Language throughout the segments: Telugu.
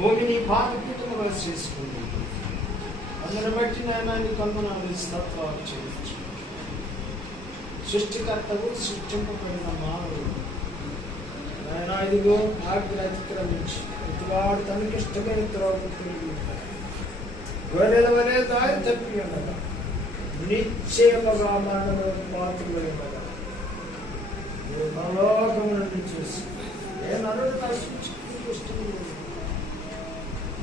భూమిని పాదపీఠముగా చేసుకుంది. అందుని బట్టి నాయన నీ కొందనాలు స్తోత్రాలు చేయవచ్చు. సృష్టికర్తవు సృష్టింపబడిన మానవుడు నాయన ఇదిగో ఆజ్ఞ అతిక్రమించి ప్రతివాడు తనకిష్టమైన త్రోవకు తిరిగి గొర్రెల వలె దారి తప్పి ఉండగా నిశ్చయముగా మరణములకు పాత్రులై ఉండగా పరలోకము నుండి చూసి ఏ నరుడు నశించి ఇష్టం లేదు.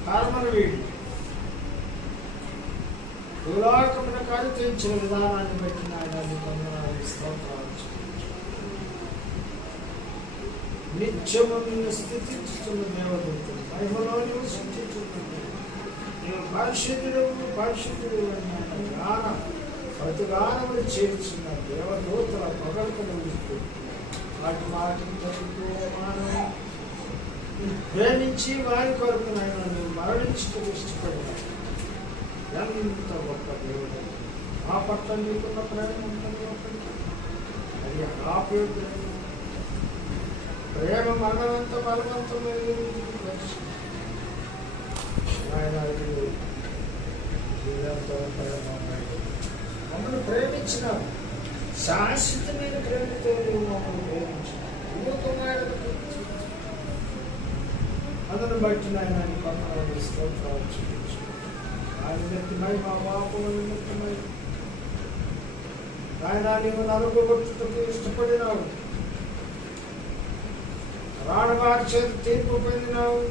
కారణం వీడి భూలోకమును కరుతించిన విధానాన్ని బట్టి నాయనాన్ని వందనాలు స్తోత్రాలు నిత్యము నిన్ను స్థితించుతున్న దేవదూతలు మహిమలో నీవు స్థితించుతున్నావు. నీవు పరిశుద్ధుడు గాన ప్రతిగానములు చేర్చిన దేవదూతల పొగల్కను వాటి మాటలు మానవ ప్రేమించి వారి కొరకు నాయన నువ్వు మరణించుటకు ఇష్టపడినావు. ఎంత గొప్ప దేవుడు! మా పట్ల నీకున్న ప్రేమ ఉంటుంది. అది ఆపే ప్రేమ మరణంత బలవంతమైన మమ్మల్ని ప్రేమించినావు. శాశ్వతమైన ప్రేమతో నువ్వు మమ్మల్ని ప్రేమించినావు. అందును బట్టి నాయన కొందరు స్తోత్రాలు చూపించు. ఆయన నిమిత్తమై మా పాపముల నిమిత్తమై నాయన నీవు నలుగుబొట్టుటకు ఇష్టపడినావు. రాణవారి చేత తీర్పు పొందినావు.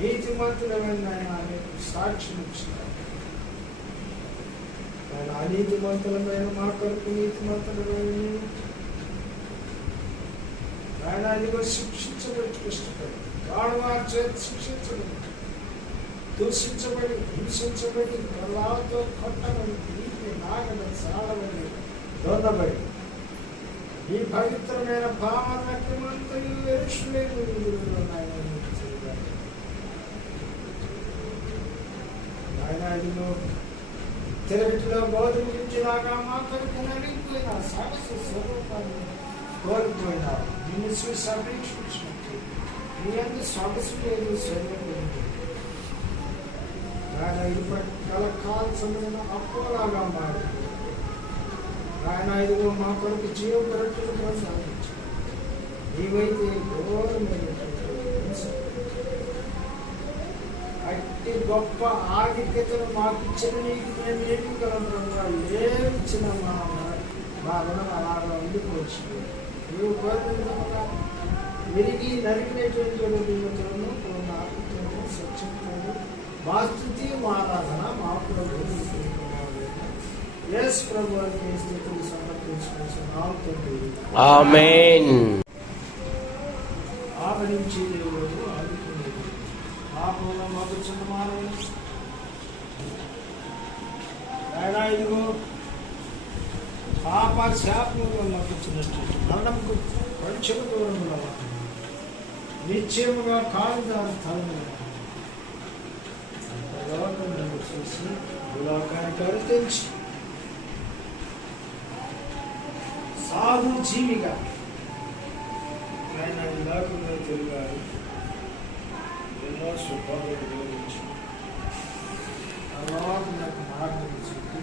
నీతిమంతులమైన ఆయన నీకు సాక్ష్యం ఇచ్చినావు. ఆయన అనీతిమంతులమైన మా కొరకు నీతిమంతులమైన ఆయన నీవు శిక్షించబడి ఇష్టపడి రాణవారి చేత శిక్షించబడి దూషించబడి హింసించబడి ప్రలాతో కొట్టబడి నీటి నాగడ సాడబడి దొందబడి ఈ పవిత్రమైన భావనమంతయు యెరూషలేము నాయన తిరగటిలో బోధించిలాగా మా కొరకు నలిగిపోయిన సహస్ర స్వరూపాన్ని కోల్పోయినావు. నిన్ను చూసి అపేక్షించినట్టు నీ అందు సొగసు లేదు, స్వరూపం ఆయన ఇప్పటి కలకాల్సమైన అప్పులాగా మారి ఆయన ఇదిగో మా కొరకు జీవపరట్టులు కొనసాగించు. నీవైతే అట్టి గొప్ప ఆధిక్యతను మాకు ఇచ్చిన నీకు మేము ఏమి కలవరంగా ఏమిచ్చిన మా రుణం అలాగా ఉండిపోవచ్చు. నువ్వు కోరిన విరిగి నరికినటువంటి రుణము ఆత్మతో సత్యంతో మా స్థుతి మా ఆరాధన మా ప్రభు యేసు ప్రభువుకి స్థుతులు సమర్పించుకుంటున్నాం తండ్రి. ఆమేన్. ఆవరించి దేవుడు ఆదుకునేది పాపంలో మాకు చిన్న మానవులు ఆయన ఇదిగో పాప శాపంలో మాకు వచ్చినట్టు మరణంకు కొంచెం దూరంలో నిశ్చయముగా కాలుదారు స్థలంలో నన్ను చూసి భూలోకానికి అరుతించి సాధు జీవిగా ఆయన లోకంలో తిరిగారు. ఎన్నో శుభాలు వివరించి తర్వాత నాకు మార్గం చెప్పి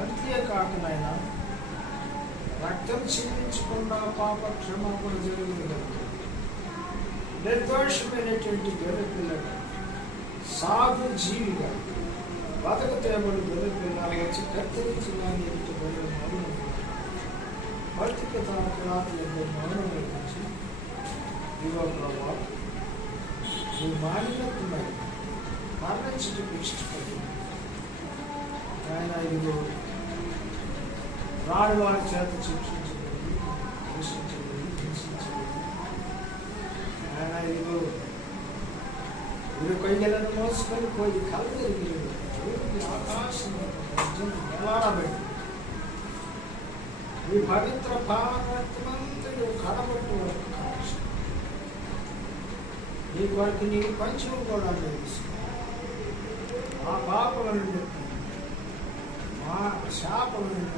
అంతేకాక నాయన రక్తం చిందించకుండా పాప క్షమాపణ జరుగుతుంది. నిర్దోషమైనటువంటి గొర్రె పిల్లగా సాధు జీవిగా బతకు తేబడి గొర్రె పిల్లలు వచ్చి కత్తిరించడానికి ఎదుటి గొర్రె మౌనం భౌతిక తరపురాత్రులు మౌనం వేయించి దిగో ప్రభావ నువ్వు మాలినత్తుమై మరణించుటకు ఇష్టపడి ఆయన ఇదిగో రాడు వారి చేత శిక్షించబడి హింసించబడి ఆయన ఇదిగో కొయ్యలను మోసుకొని పోయి కలగలిగి ఆకాశం నిలబడి ఈ పవిత్ర భావనంతమంతయు కడబట్టు నీ కొరకు నీ పంచము కూడా మా పాపలను మా శాపలను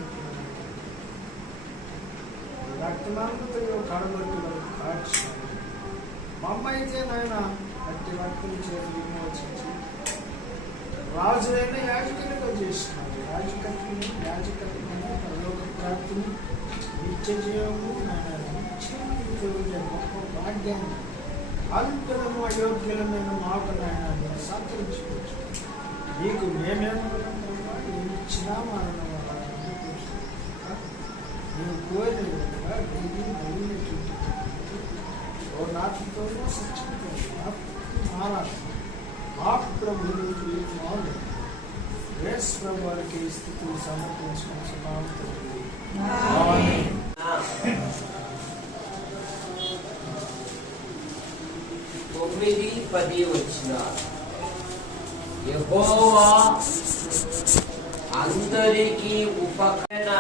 రక్తమంతయు కడబట్టులను కాచి మమ్మైతే నాయన అట్టి వ్యక్తుల చేతి విమోచించి రాజులైన యాజకులుగా చేసినాడు. యాజకత్వము పరలోక ప్రాప్తిని నిత్య జీవము గొప్ప భాగ్యాన్ని అల్పులము అయోగ్యులమైన మాకు నాయన నేను సంతరించుకోవచ్చు. నీకు మేమేమన్నా నేను ఇచ్చినా మరణం నేను కోరిన విధంగా నీకు నవ్వినటువంటి ఓ నాటితోనూ సత్యంతో మారాలి. మాకు ప్రభులు యేసు ప్రభు వారికి స్థితిని సమర్పించుకుని సమాప్తం. తొమ్మిది 10 వచనాలు. యెహోవా అందరికీ ఉపకరణ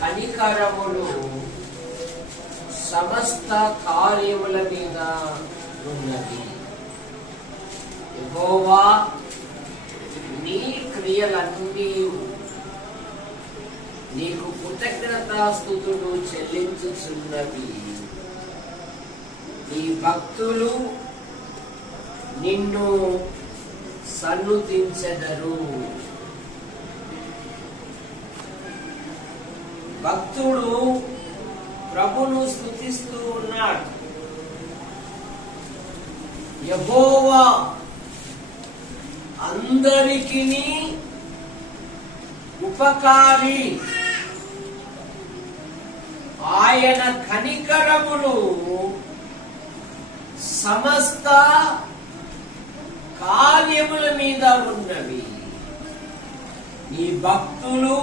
కనికరములు సమస్త కార్యముల మీద ఉన్నది. యెహోవా నీ క్రియలన్నీ నీకు కృతజ్ఞతాస్తుతులు చెల్లించుచున్నవి. నీ భక్తులు నిన్ను సన్నుతించెదరు. భక్తుడు ప్రభును స్తుతిస్తూ ఉన్నాడు. యెహోవా అందరికీ ఉపకారి, ఆయన కనికరములు సమస్త కార్యముల మీద ఉన్నవి. నీ భక్తులు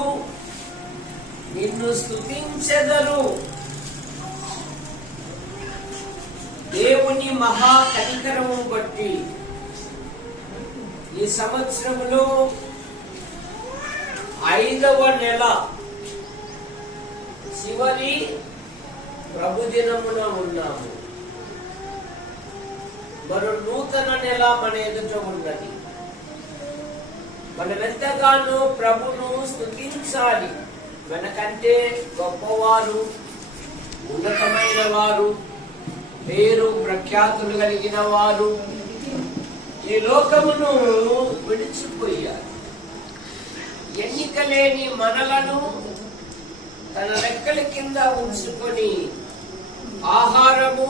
నిన్ను స్తుతించెదరు. దేవుని మహా కనికరము బట్టి ఈ సంవత్సరంలో 5వ నెల చివరి ప్రభుదినమున ఉన్నాము. మరో నూతన నెల మన ఎదుట ఉన్నది. మనమెంతగానో ప్రభును స్తుతించాలి. మనకంటే గొప్పవారు, ఉన్నతమైన వారు, పేరు ప్రఖ్యాతులు కలిగిన వారు ఈ లోకమును విడిచిపోయారు. ఎన్నిక లేని మనలను తన రెక్కల కింద ఉంచుకొని ఆహారము,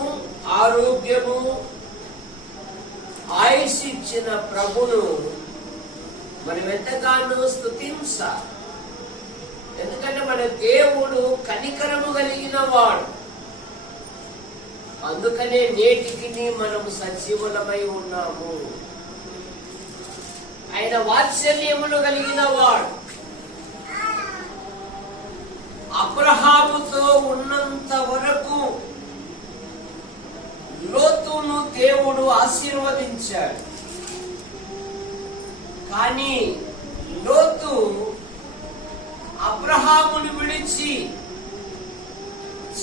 ఆరోగ్యము, ఆయుష్ ఇచ్చిన ప్రభును మనం ఎంతగానో స్తుతించాలి. ఎందుకంటే మన దేవుడు కనికరము కలిగిన వాడు. అందుకనే నేటికి మనము సజీవులమై ఉన్నాము. ఆయన వాత్సల్యములు కలిగిన వాడు. అబ్రహాముతో ఉన్నంత వరకు లోతును దేవుడు ఆశీర్వదించాడు. కానీ లోతు అబ్రహామును విడిచి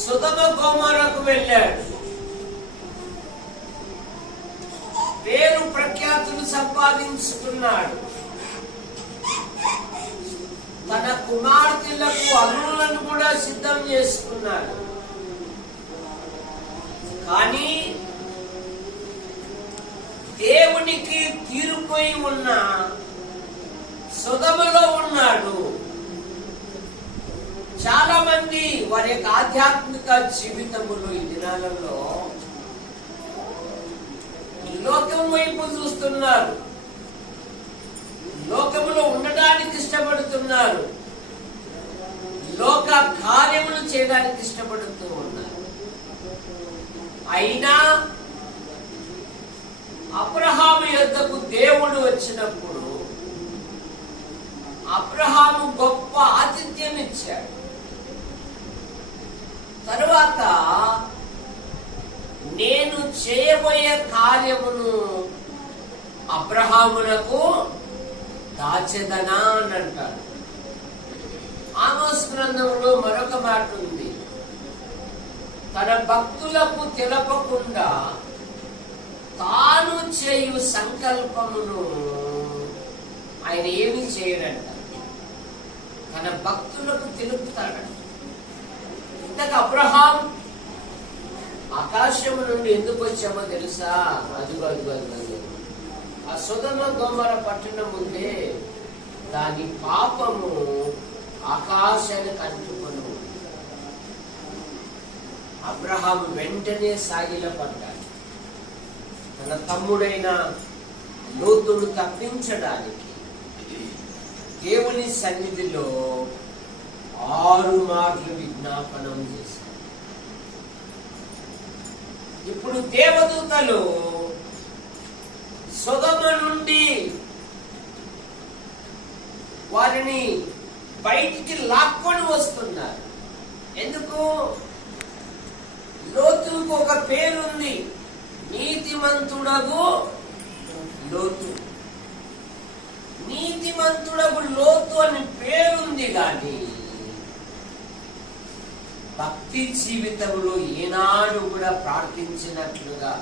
సొదొమ గొమొరకు వెళ్ళాడు. పేరు ప్రఖ్యాతులు సంపాదించుకున్నాడు. తన కుమార్తెలకు అల్లులను కూడా సిద్ధం చేసుకున్నాడు. కానీ దేవునికి తీరుపోయి ఉన్న సొదొమలో ఉన్నాడు. చాలా మంది వారి యొక్క ఆధ్యాత్మిక జీవితములు ఈ దినాలలో లోకం వైపు చూస్తున్నారు. లోకములో ఉండడానికి ఇష్టపడుతున్నారు. లోక కార్యములు చేయడానికి ఇష్టపడుతూ ఉన్నారు. అయినా అబ్రహాము యొద్దకు దేవుడు వచ్చినప్పుడు అబ్రహాము గొప్ప ఆతిథ్యం ఇచ్చాడు. తరువాత నేను చేయబోయే కార్యమును అబ్రహామునకు దాచెదనా అని అంటాడు. ఆమోస్ గ్రంథంలో మరొక మాట ఉంది. తన భక్తులకు తెలపకుండా తాను చేయు సంకల్పమును ఆయన ఏమి చేయడంట, తన భక్తులకు తెలుపుతాడంట. ఇంతకు అబ్రహాం ఆకాశము నుండి ఎందుకు వచ్చామో తెలుసా? అదిగో ఆ సొదొమ గొమొర పట్టణం ఉందే, దాని పాపము ఆకాశానికి అంటుకొను. అబ్రహాము వెంటనే సాగిలపడ్డాడు. తన తమ్ముడైన లోతును తప్పించడానికి దేవుని సన్నిధిలో 6 మార్లు విజ్ఞాపనం చేశాడు. ఇప్పుడు దేవదూతలు సొదొమ నుండి వారిని బయటికి లాక్కొని వస్తున్నారు. ఎందుకు? లోతుకు ఒక పేరుంది, నీతిమంతుడగు లోతు. నీతిమంతుడగు లోతు అని పేరుంది, కానీ భక్తి జీవితంలో ఏనాడు కూడా ప్రార్థించినట్లుగా,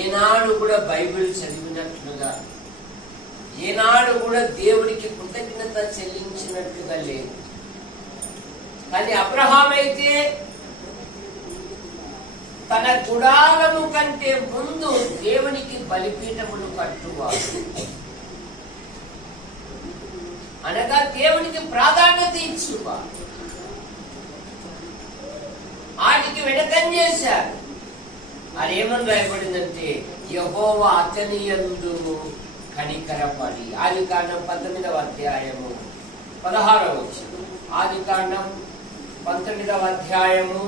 ఏనాడు కూడా బైబిల్ చదివినట్లుగా, ఏనాడు కూడా దేవుడికి కృతజ్ఞత చెల్లించినట్లుగా లేదు. కానీ అబ్రహాం అయితే తన గుడారము కంటే ముందు దేవునికి బలిపీఠమును కట్టువాడు. అనగా దేవునికి ప్రాధాన్యత ఇచ్చేవాడు. వాటికి వెనకంజేశాడు. అదేమని రాయబడిందంటే, యెహోవా అతని యందు కనికరపడి. ఆదికాండం 19వ అధ్యాయము 16వ వచనం. ఆదికాండం 19వ అధ్యాయము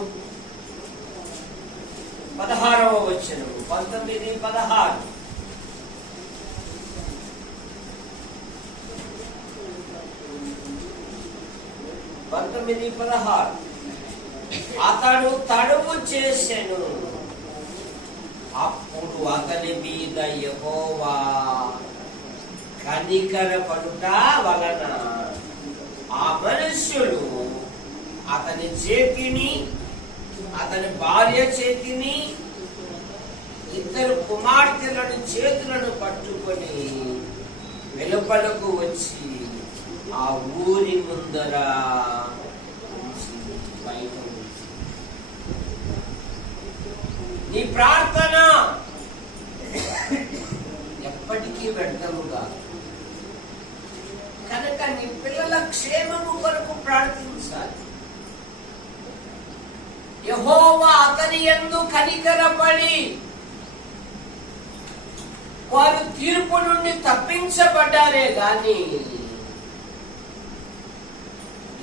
16వ వచనం. 19:16. అతడు తడువు చేసెను, అప్పుడు అతని మీద యెహోవా కనికరపడుట వలన ఆ మనుష్యుడు అతని చేతిని, అతని భార్య చేతిని, 2 కుమార్తెలను చేతులను పట్టుకొని వెలుపలకు వచ్చి ఆ ఊరి ముందర బయట. నీ ప్రార్థన ఎప్పటికీ వ్యర్థముగా, కనుక నీ పిల్లల క్షేమము కొరకు ప్రార్థించాలి. యెహోవా అతని యందు కనికరపడి వారు తీర్పు నుండి తప్పించబడ్డారే గాని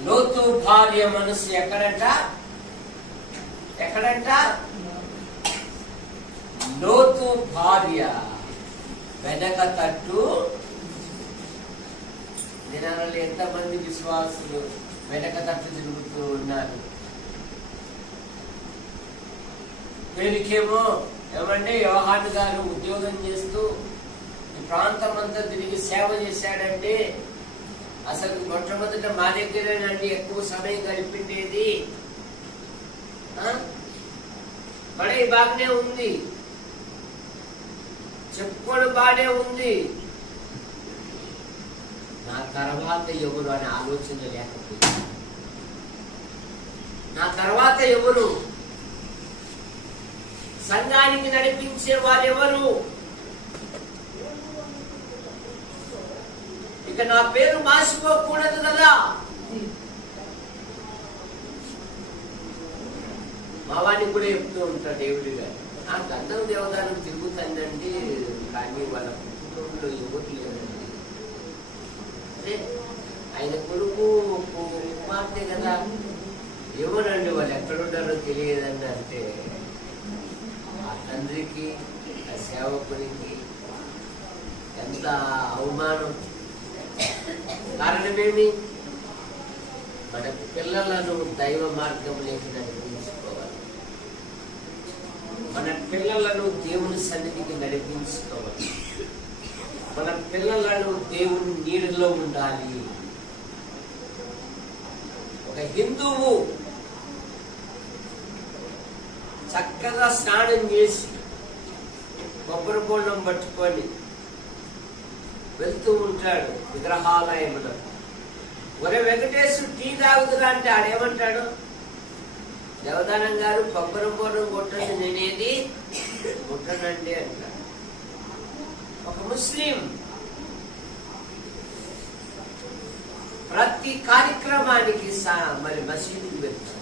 లోతు భార్య మనసు ఎక్కడంట? లోతు భార్య వెనక తట్టు. దినాలలో ఎంతమంది విశ్వాసులు వెనక తట్టు తిరుగుతూ ఉన్నారు. వీరికేమో ఏమంటే యోహాను గారు ఉద్యోగం చేస్తూ ఈ ప్రాంతం అంతా తిరిగి సేవ చేశాడంటే, అసలు మొట్టమొదట మా దగ్గరేనండి ఎక్కువ సమయం గడిపిండేది. మరి బాగానే ఉంది, చెప్పుకోవడం బాగానే ఉంది, నా తర్వాత ఎవరు అనే ఆలోచన లేకపోతే, నా తర్వాత ఎవరు, సంఘానికి నడిపించే వారెవరు, ఇక నా పేరు మార్చిపోకూడదు కదా. మా వాడిని కూడా చెప్తూ ఉంటాడు దేవుడి గారు, నాకు అందరూ దేవదానం తిరుగుతుందండి, కానీ వాళ్ళ కుటుంబంలో ఎవరు లేదండి. అదే ఆయన కొడుకు కుమార్తె కదా, ఎవరండి వాళ్ళు ఎక్కడుంటారో తెలియదండి అంటే, ఆ తండ్రికి ఆ సేవకునికి ఎంత అవమానం. కారణమేమి? మన పిల్లలను దైవ మార్గంలోకి నడిపించుకోవాలి, మన పిల్లలను దేవుని సన్నిధికి నడిపించుకోవాలి, మన పిల్లలను దేవుని నీడలో ఉండాలి. ఒక హిందువు చక్కగా స్నానం చేసి కొబ్బరి బోండం పట్టుకొని వెళ్తూ ఉంటాడు విగ్రహాలయంలో. ఒరే వెంకటేశ్వరు టీ తాగుతురా అంటే ఆడేమంటాడు? దేవదానం గారు కొబ్బరి బోనం కొట్టండి నేనేది ముట్టనండి అంట. ఒక ముస్లిం ప్రతి కార్యక్రమానికి మరి మసీదుకి వెళ్తారు.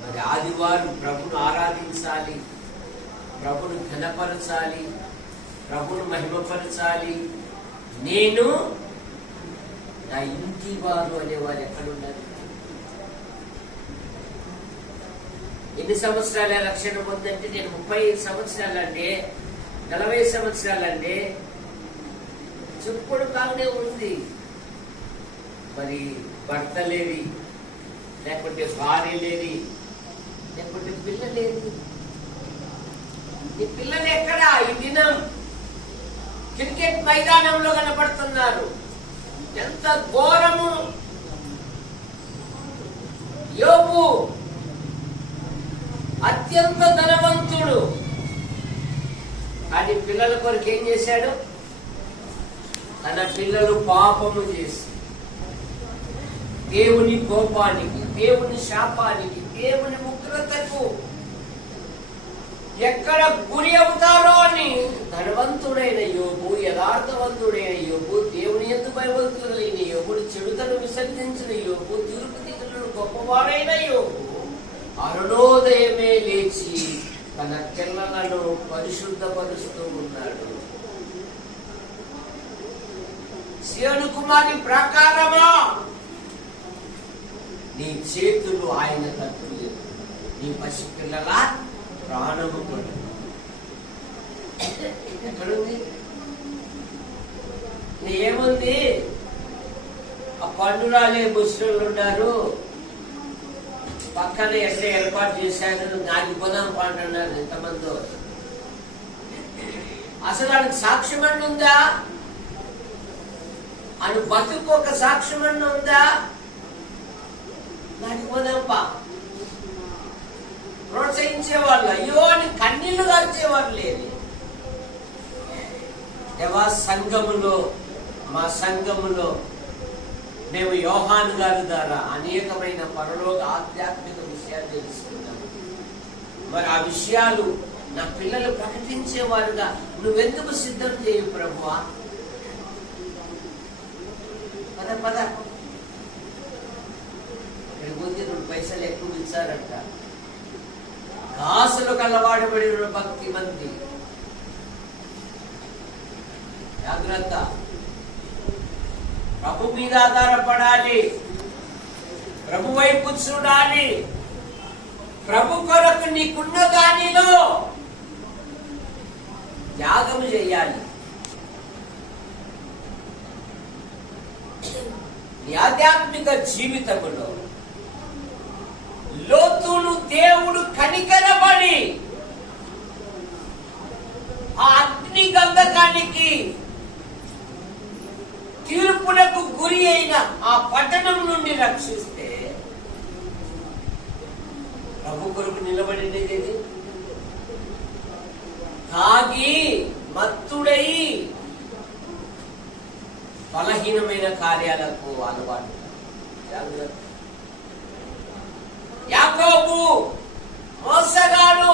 మరి ఆదివారం ప్రభును ఆరాధించాలి, ప్రభును ఘనపరచాలి, ప్రభును మహిమపరచాలి. నేను నా ఇంటి వారు అనేవారు ఎక్కడున్నారు? ఎన్ని సంవత్సరాల రక్షణ పొందంటే నేను 35 సంవత్సరాలండి, 40 సంవత్సరాలండి, చెప్పుడు బాగానే ఉంది. మరి భర్త లేది, లేకుంటే భార్య లేది, లేకుంటే పిల్ల లేదు. ఈ పిల్లలు ఎక్కడా? ఈ దినం క్రికెట్ మైదానంలో కనపడుతున్నారు. ఎంత ఘోరము! యోబు అత్యంత ధనవంతుడు, కానీ పిల్లల కొరకు ఏం చేశాడు? తన పిల్లలు పాపము చేసి దేవుని కోపానికి, దేవుని శాపానికి, దేవుని ఉగ్రతకు ఎక్కడ గురి అవుతారో అని ధనవంతుడైన యోబు, యథార్థవంతుడైన యోబు, దేవుని యందు భయభక్తులైన యోబుడు, చెడుతను విసర్జించిన యోబు, తీర్పు దిగులను గొప్పవాడైన యోబు అరుణోదయమే లేచి తన పిల్లలను పరిశుద్ధపరుస్తూ ఉన్నాడు. సియోను కుమారి ప్రకారమా, నీ చేతులు ఆయన తట్టు, నీ పసి పిల్లల ప్రాణము కొడు. ఎక్కడుంది? ఏముంది? ఆ పండురాలే ముస్లింలు ఉన్నారు, పక్కన ఎట్లా ఏర్పాటు చేశారు, దానికి పోదాం అంటున్నారు ఎంతమందో. అసలు ఆయనకు సాక్ష్యమన్న ఉందా? ఆయన బతుకు ఒక సాక్ష్యమన్న ఉందా? దానికి పోదాంపా ప్రోత్సహించేవాళ్ళు, అయ్యో అని కన్నీళ్లు గార్చేవారు లేదు. దేవా సంఘములో, మా సంఘములో మేము యోహాను గారి ద్వారా అనేకమైన పరలోక ఆధ్యాత్మిక విషయాలు తెలుసుకున్నాము. మరి ఆ విషయాలు నా పిల్లలు ప్రకటించేవారుగా నువ్వెందుకు సిద్ధం చేయు ప్రభువా? పద పద. ఇక్కడికి 2 పైసలు ఎక్కువ ఇచ్చారంట. కాసులు కలవాడబడిన భక్తి మంది జాగ్రత్త. ప్రభు మీద ఆధారపడాలి, ప్రభు వైపు చూడాలి, ప్రభు కొరకు నీకున్న దానిలో త్యాగం చేయాలి. నీ ఆధ్యాత్మిక జీవితములో లోతును దేవుడు కనికరపడి ఆ అగ్ని గంధకానికి తీర్పులకు గురి అయిన ఆ పట్టణం నుండి రక్షిస్తే ప్రభు కొరకు నిలబడింది. తాగి మత్తుడై బలహీనమైన కార్యాలకు అలవాటు. యాకోబు మోసగాడు,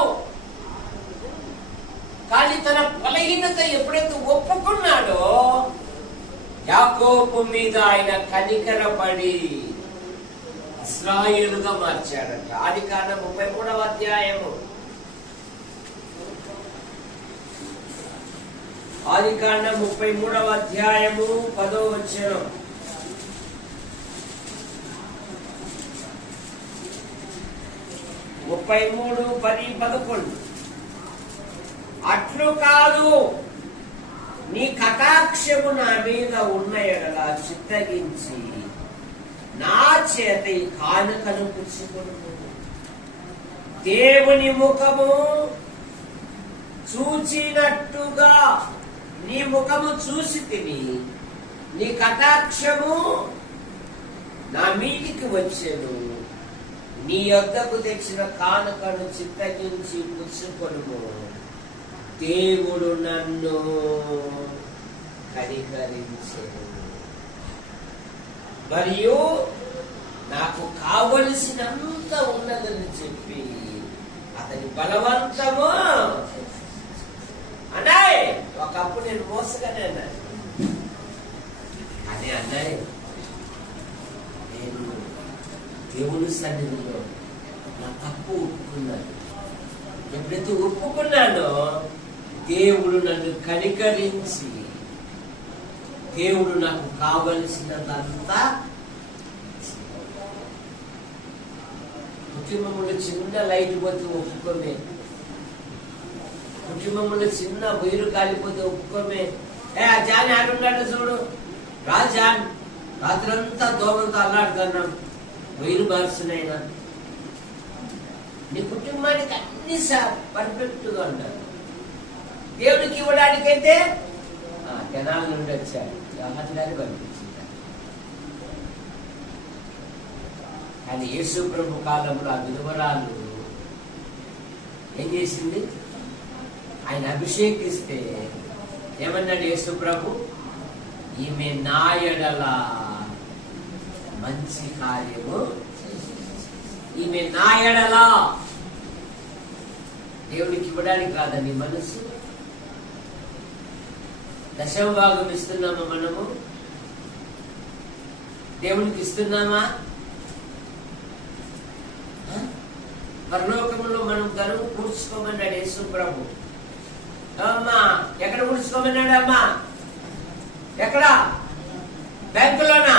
కానీ తన బలహీనత ఎప్పుడైతే ఒప్పుకున్నాడో యాకోబు మీద ఆయన కనికరపడి ఇశ్రాయేలుగా మార్చాడట. ఆదికాండం 33వ అధ్యాయము, ఆదికాండం 33వ అధ్యాయము 10వ వచనం. 33, 10, 11. అట్లు కాదు, నీ కటాక్షము నా మీద ఉన్న ఎడల చిత్తగించి నా చేత ఈ కానుకను పుచ్చుకొను. దేవుని ముఖము చూచినట్టుగా నీ ముఖము చూసి తిని, నీ కటాక్షము నా మీదికి వచ్చెను. నీ యొద్దకు తెచ్చిన కానుకను చిత్తగించి పుచ్చుకొనుము. దేవుడు నన్ను కనికరించెను. మరియు నాకు కావలసినంత ఉన్నదని చెప్పి అతని బలవంతము అన్నాయ్. ఒకప్పుడు నేను మోసగానే అన్నాను, కానీ అన్నాయ్ నేను దేవుని సన్నిధిలో నా తప్పు ఒప్పుకున్నాను. ఎప్పుడైతే ఒప్పుకున్నానో దేవుడు నన్ను కనికరించి దేవుడు నాకు కావలసినంతా కుటుంబంలో చిన్న లైట్ పోతే ఒప్పుకోమే, కుటుంబంలో చిన్న వైరు కాలిపోతే ఒప్పుకోమే. జాన్ ఆడున్నాడు చూడు, రాజాన్ రాత్రంతా దోమలతో అల్లాడుతున్నాం, వైరు మార్చునైనా నీ కుటుంబానికి అన్ని పర్ఫెక్ట్ గా ఉంటారు. దేవుడికి ఇవ్వడానికైతే కెనాల నుండి వచ్చాడు, అట్లాగే పంపించింది. కానీ యేసు ప్రభు కాలంలో ఆ విధవరాలు ఏం చేసింది? ఆయన అభిషేకిస్తే ఏమన్నాడు యేసు ప్రభు? ఈమె నా ఎడల మంచి కార్యము, ఈమె నా ఎడల. దేవుడికి ఇవ్వడానికి కాదా నీ మనసు? దశమ భాగం ఇస్తున్నామా మనము? దేవునికి ఇస్తున్నామా? పరలోకంలో మనం గనువు కూర్చుకోమన్నాడు యేసు ప్రభు. అమ్మా ఎక్కడ కూర్చుకోమన్నాడు? అమ్మా ఎక్కడ? బ్యాంకులోనా?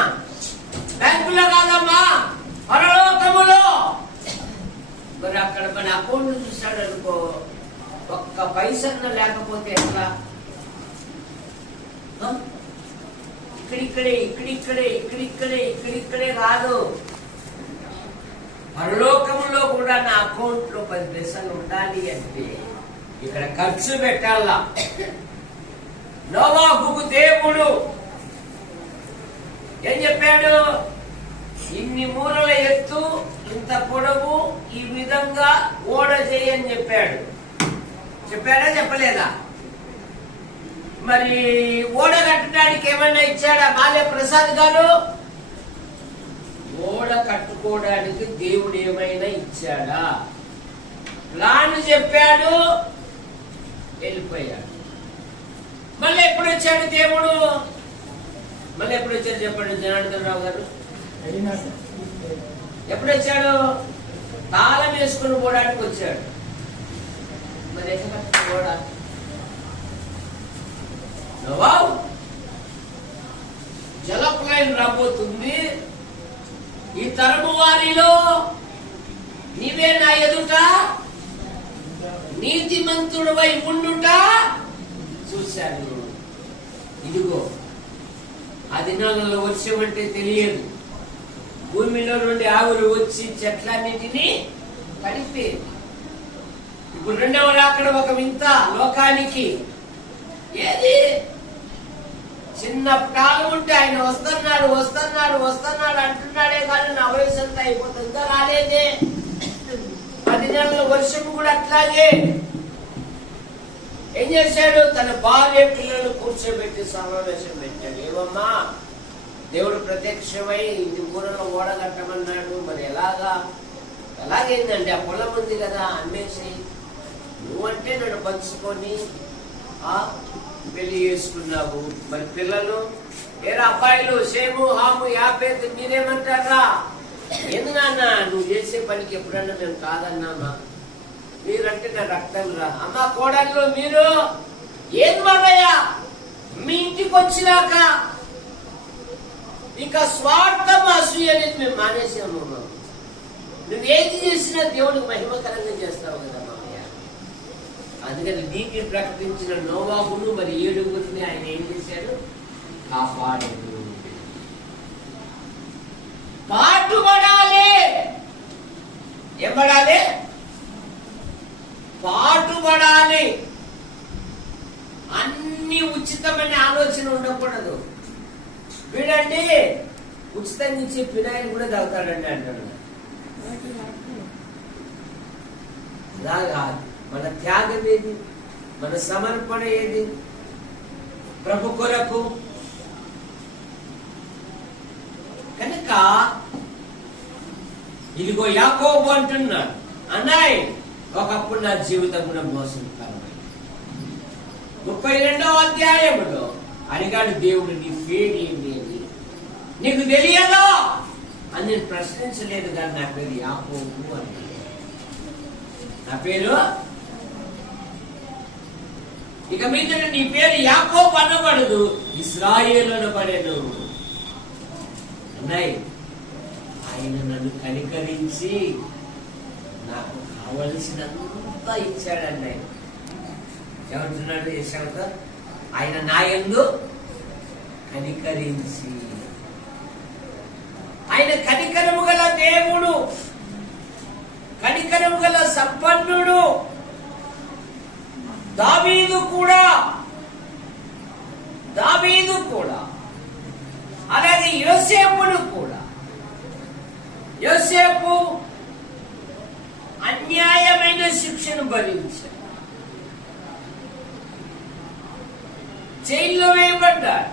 బ్యాంకులో కాదమ్మా, పరలోకములో. మరి అక్కడ మన అకౌంట్ చూశాడు అనుకో, ఒక్క పైసన్న లేకపోతే ఎట్లా? ఇక్కడిక్కడే ఇక్కడిక్కడే ఇక్కడిక్కడే ఇక్కడిక్కడే కాదు, పరలోకంలో కూడా నా అకౌంట్ లో 10 పైసలు ఉండాలి అంటే ఇక్కడ ఖర్చు పెట్టాలా. నోవాహుకు దేవుడు ఏం చెప్పాడు? ఇన్ని మూరల ఎత్తు, ఇంత పొడవు, ఈ విధంగా ఓడ చేయని చెప్పాడు. చెప్పాడా చెప్పలేదా? మరి ఓడ కట్టడానికి ఏమన్నా ఇచ్చాడా బాల్య ప్రసాద్ గారు? ఓడ కట్టుకోవడానికి దేవుడు ఏమైనా ఇచ్చాడా? ప్లాన్ చెప్పాడు, వెళ్ళిపోయాడు. మళ్ళీ ఎప్పుడు వచ్చాడు దేవుడు? మళ్ళీ ఎప్పుడు వచ్చాడు చెప్పండి జనార్దన్ రావు గారు? ఎప్పుడు వచ్చాడు? తాళం వేసుకుని పోవడానికి వచ్చాడు. మరి ఎక్కడ ఓడ? జలప్రలయం రాబోతుంది, ఈ తరము వారిలో నీవే నా ఎదుట నీతిమంతుడవై ఉండుట చూశాను. ఇదిగో ఆ దినాలలో వర్షం అంటే తెలియదు, భూమిలో నుండి ఆవులు వచ్చి చెట్లన్నిటినీ తడిపేది. ఇప్పుడు రెండవ రాకడ ఒక వింత లోకానికి. ఏది? చిన్న కాలం ఉంటే ఆయన వస్తున్నాడు వస్తున్నాడు వస్తున్నాడు అంటున్నాడే కానీ నా వయసు అంతా అయిపోతుంది, ఇంకా రాలేదే. 10 నెలల వర్షం కూడా అట్లాగే. ఏం చేశాడు? తన భార్య పిల్లలు కూర్చోబెట్టి సమావేశం పెట్టాడు. ఏమమ్మా, దేవుడు ప్రత్యక్షమై ఇది ఊరలో ఓడగట్టమన్నాడు, మరి ఎలాగైందండి? ఆ పొలం ఉంది కదా, అమ్మేసి నువ్వంటే నన్ను పంచుకొని పెళ్లి చేసుకున్నావు. మరి పిల్లలు ఏరా అబ్బాయిలు షేము హాము యాపేత్ మీరేమంటారా? ఎందుకన్న నువ్వు చేసే పనికి ఎప్పుడన్నా మేము కాదన్నామా? మీరంటే నా రక్తం రా. అమ్మా కోడళ్ళు మీరు ఏది బాబయ్యా, మీ ఇంటికి వచ్చినాక ఇంకా స్వార్థం అసూయ అనేది మేము మానేసాము. నువ్వేది చేసినా దేవుడికి మహిమకరంగా చేస్తావు కదా మామయ్య. అందుకని నీతి ప్రకటించిన నోవాహును మరి 7 ఆయన ఏం చేశాడు? కాపాడాడు. పాటుపడాలి. ఏం పడాలి? పాటుపడాలి. అన్ని ఉచితమైన ఆలోచన ఉండకూడదు. వీడండి ఉచితంగా ఇచ్చే పినాయిలు కూడా తాగుతాడండి అంటున్నాడు. అలాగా మన త్యాగం ఏది? మన సమర్పణ ఏది? ప్రభు కొరకు. కనుక ఇదిగో యాకోబు అంటున్నాడు, అన్నాయ్ ఒకప్పుడు నా జీవితం కూడా మోసకరమైంది. 32వ అధ్యాయంలో అడిగాడు దేవుడు, నీ పేరు ఏంటి అని. నీకు తెలియదా అని నేను ప్రశ్నించలేదు, కానీ నా పేరు యాకోబు అని. నా పేరు ఇక మీద నీ పేరు యాకోబు అనబడదు, ఇశ్రాయేలు అనబడేను అన్నాయి. ఆయన నన్ను కనికరించి నాకు కావలసినంతా ఇచ్చాడండి. ఏమంటున్నాడు యెషయాతో? ఆయన నా యందు కనికరించి. ఆయన కనికరము గల దేవుడు, కనికరము గల సంపన్నుడు. దావీదు కూడా అలాగే యోసేపును కూడా. యోసేపు అన్యాయమైన శిక్షను భరించాడు, జైల్లో వేయబడ్డాడు.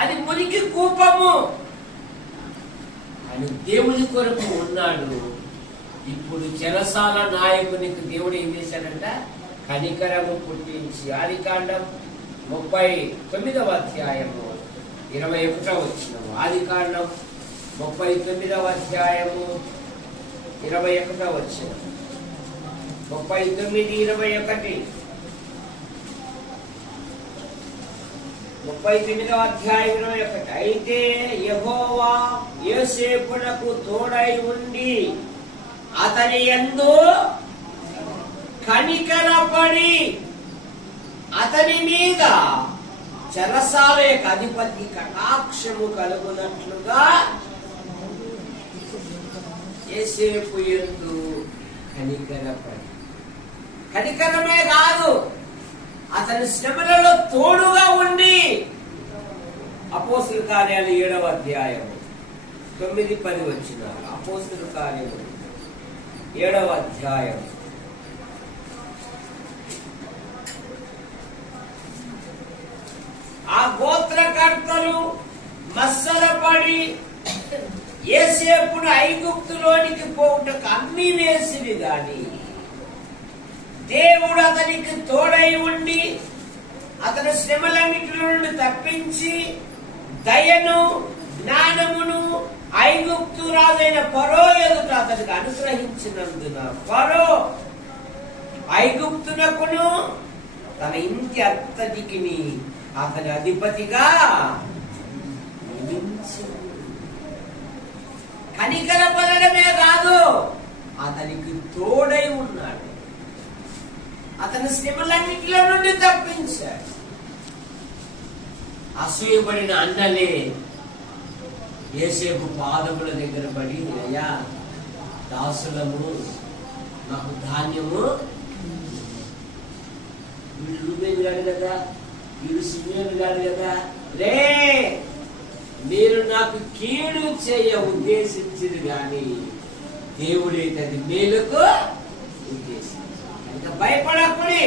అది మునికి కూపము. అని దేవుని కొరకు ఉన్నాడు. ఇప్పుడు చెరసాల నాయకునికి దేవుడు ఏం చేశాడంట? కనికరము పుట్టించి. ఆదికాండం 39వ అధ్యాయము 21వ వచనం. ఆదికాండం 39వ అధ్యాయము 21వ వచనం. 39:21. 39వ అధ్యాయం 21. అయితే యెహోవా యోసేపునకు తోడై ఉండి అతని యందు కనికరపడి అతని మీద చెరసాల యొక్క అధిపతి కటాక్షము కలుగునట్లుగా యోసేపు యందు కనికరపడి. కనికరమే కాదు, అతని శ్రమలలో తోడుగా ఉండి. అపోస్తుల కార్యాలు 7వ అధ్యాయం 9-10 వచనాలు. అపోస్తుల కార్యము 7వ అధ్యాయం. ఆ గోత్రకర్తలు మత్సరపడి యోసేపును ఐగుప్తులోనికి పోవుటకు అమ్మి వేసిరి గాని దేవుడు అతనికి తోడై ఉండి అతని శ్రమలన్నిటి నుండి తప్పించి దయను జ్ఞానమును ఐగుప్తు రాజైన ఫరో ఎదుట అతనికి అనుగ్రహించినందున ఫరో ఐగుప్తునకును తన ఇంటి అంతటికి అతని అధిపతిగా నియమించాడు. కనికరపడమే కాదు, అతనికి తోడై ఉన్నాడు. అతని శ్రమలన్నిటిలో నుండి తప్పించాడు. అసూయపడిన అన్నలే యోసేపు పాదముల దగ్గర పడి, అయ్యా దాసులము, నాకు ధాన్యము. వీడు రూబేను గాడు కదా, వీడు సిమియోను గాడు కదా, రే మీరు నాకు కీడు చేయ ఉద్దేశించింది కానీ దేవుడైతే అది మేలుకు ఉద్దేశించాడు. కనుక భయపడకుడి,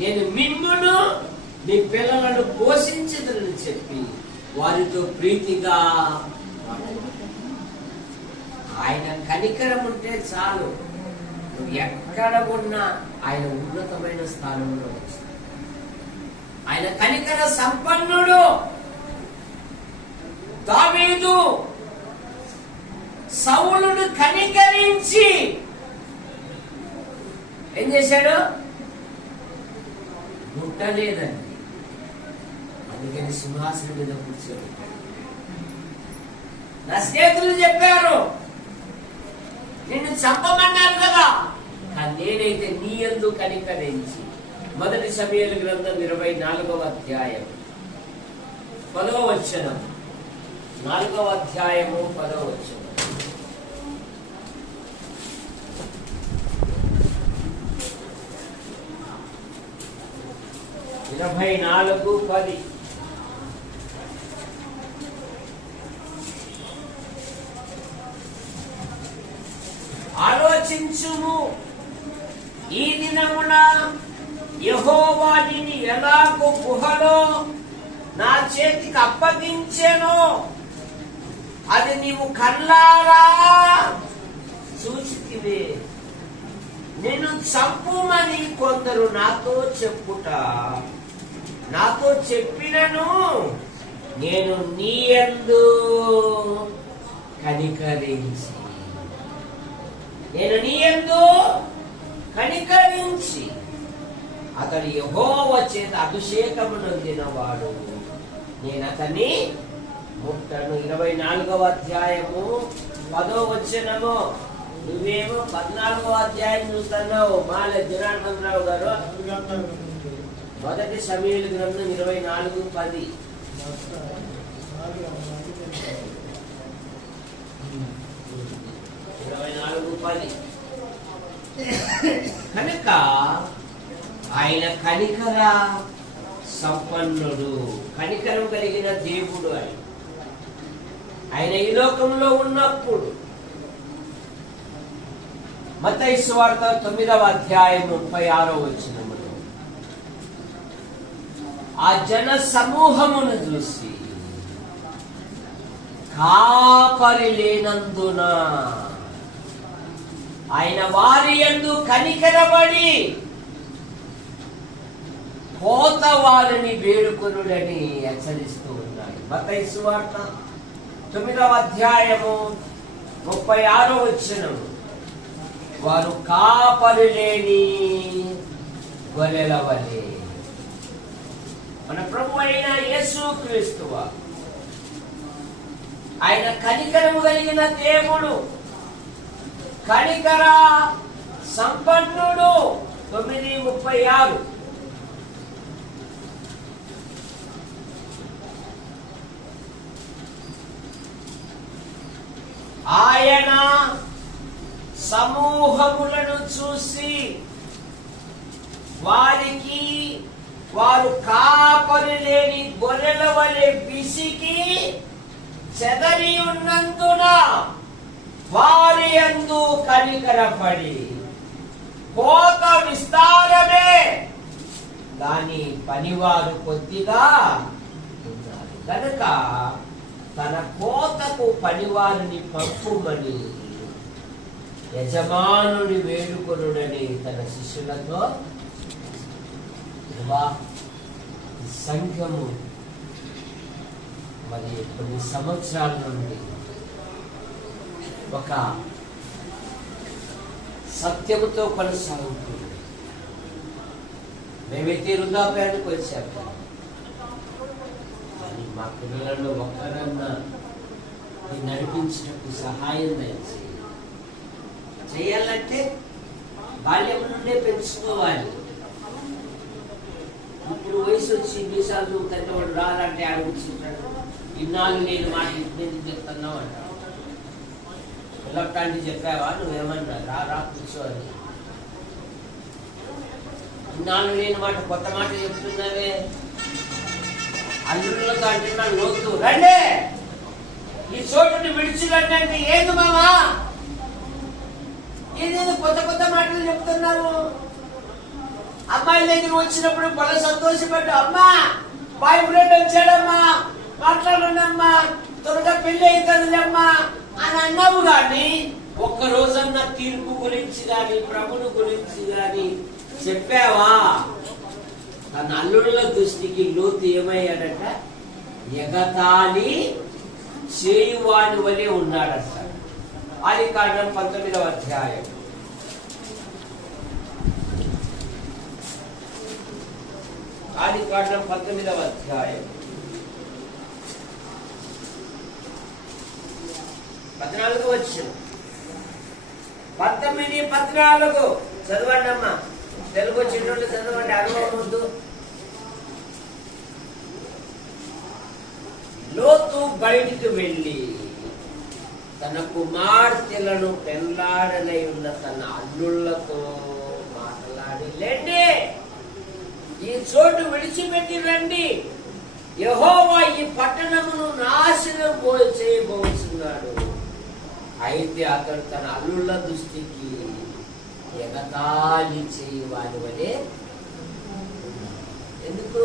నేను మిమ్మును మీ పిల్లలను పోషించదని చెప్పి వారితో ప్రీతిగా. ఆయన కనికరం ఉంటే చాలు, నువ్వు ఎక్కడ ఉన్నా ఆయన ఉన్నతమైన స్థానంలో వస్తాడు. ఆయన కనికర సంపన్నుడు. దావీదు సౌలును కనికరించి ఏం చేశాడు? ముట్టలేదండి, అందుకని సింహాసనం మీద కూర్చోబెట్టాడు. నా స్నేహితులు చెప్పారు, నిన్ను చంపమన్నారు కదా, కానీ నేనైతే నీ యందు కనికరించి. 1 సమూయేలు గ్రంథం 24వ అధ్యాయం 10వ వచనం. 4వ అధ్యాయము 10వ వచనం. ఆలోచించుము, ఈ దినమున యెహోవా నిన్ను ఎలాగో గుహలో నా చేతికి అప్పగించెనో అది నీవు కళ్ళారా చూచితివే. నేను చంపుమని కొందరు నాతో చెప్పుట, నాతో చెప్పినను నేను నీ యందు కనికరించి, నేను నీ యందు కనికరించి, అతడు యెహోవా చేత అభిషేకము నొందినవాడు, నేను అతన్ని ముట్టను. 24వ అధ్యాయము 10వ వచనము. నువ్వేమో 14వ అధ్యాయం చూస్తున్నావు. మాల జనార్దనరావు గారు మొదటి సమూయేలు గ్రంథం 24:10. కనుక ఆయన కనికర సంపన్నుడు, కనికరం కలిగిన దేవుడు. ఆయన ఈ లోకంలో ఉన్నప్పుడు మత్తయి సువార్త 9వ అధ్యాయం 36వ వచనములో ఆ జన సమూహమును చూసి కాపరి లేనందున ఆయన వారి యందు కనికరపడి కోత వారిని వేడుకొనుడని హెచ్చరిస్తూ ఉన్నాడు. మత్తయి సువార్త 9వ అధ్యాయము 36వ వచనం. వారు కాపరి లేని గొర్రెల వలె. మన ప్రభు అయిన యేసుక్రీస్తు ఆయన కనికరము కలిగిన దేవుడు, కనికర సంపన్నుడు. 9:36. ఆయన సమూహములను చూసి వారికి వారు కాపరి లేని గొర్రెల వలె విసికి చెదరి ఉన్నందున వారి యందు కనికరపడి, కోత విస్తారమే దాని పనివారు కొద్దిగా ఉన్నారు కనుక తన కోతకు పనివారిని పంపుమని యజమానుని వేడుకొనుడని తన శిష్యులతో. సంఘము మరి కొన్ని సంవత్సరాల నుండి ఒక సత్యముతో కొనసాగుతుంది. మేమైతే వృద్ధాప్యానికి వచ్చాము, కానీ మా పిల్లలలో ఒక్కరన్నా నడిపించినప్పుడు సహాయం చేయాలంటే బాల్యం నుండే పెంచుకోవాలి. ఇప్పుడు వయసు వచ్చి మీసాలు తగ్గవాడు రాలంటే అడుగుతుంటాడు. ఇన్నాళ్ళు నేను మాట ఇంటి చెప్తున్నావు అంటాడు. పిల్లకాంటి చెప్పావా, నువ్వేమన్నా రా కూర్చోని. ఇన్నాళ్ళు లేని మాట కొత్త మాట చెప్తున్నావే. అల్లుళ్ళతో అంటున్నాడు, లోతు రండి ఈ చోటుని విడిచిరండి అంటే ఏది మామా, ఏదేదో కొత్త కొత్త మాటలు చెప్తున్నావు. అమ్మాయి దగ్గర వచ్చినప్పుడు బల సంతోషపడ్డా, అమ్మా బాయ్ ఫ్రెండ్ వచ్చాడమ్మా, మాట్లాడండి అమ్మా, త్వరగా పెళ్లి అవుతుందిలేమ్మా అని అన్నావు. కానీ ఒక్క రోజన్నా తీర్పు గురించి గాని ప్రభుని గురించి గాని చెప్పావా? తన అల్లుళ్ళ దృష్టికి లోతు ఏమయ్యాడట, ఎగతాళి చేయువాని వలె ఉన్నాడట. ఆదికాండం 19వ అధ్యాయం. ఆదికాండం 19వ అధ్యాయం 14వ వచనం. 19:14 చదవండి అమ్మా. తెలుగు చిన్నోళ్ళు చదవండి, అనుభవం వద్దు. లోతు బయటికి వెళ్ళి తన కుమార్తెలను పెళ్లాడనై ఉన్న తన అల్లుళ్లతో మాట్లాడి, లేండి ఈ చోటు విడిచిపెట్టి రండి, యెహోవా ఈ పట్టణమును నాశనం చేయబోతున్నాడు. అయితే అతడు తన అల్లుళ్ళ దృష్టికి ఎగతాళి చేయవాని వలె. ఎందుకు?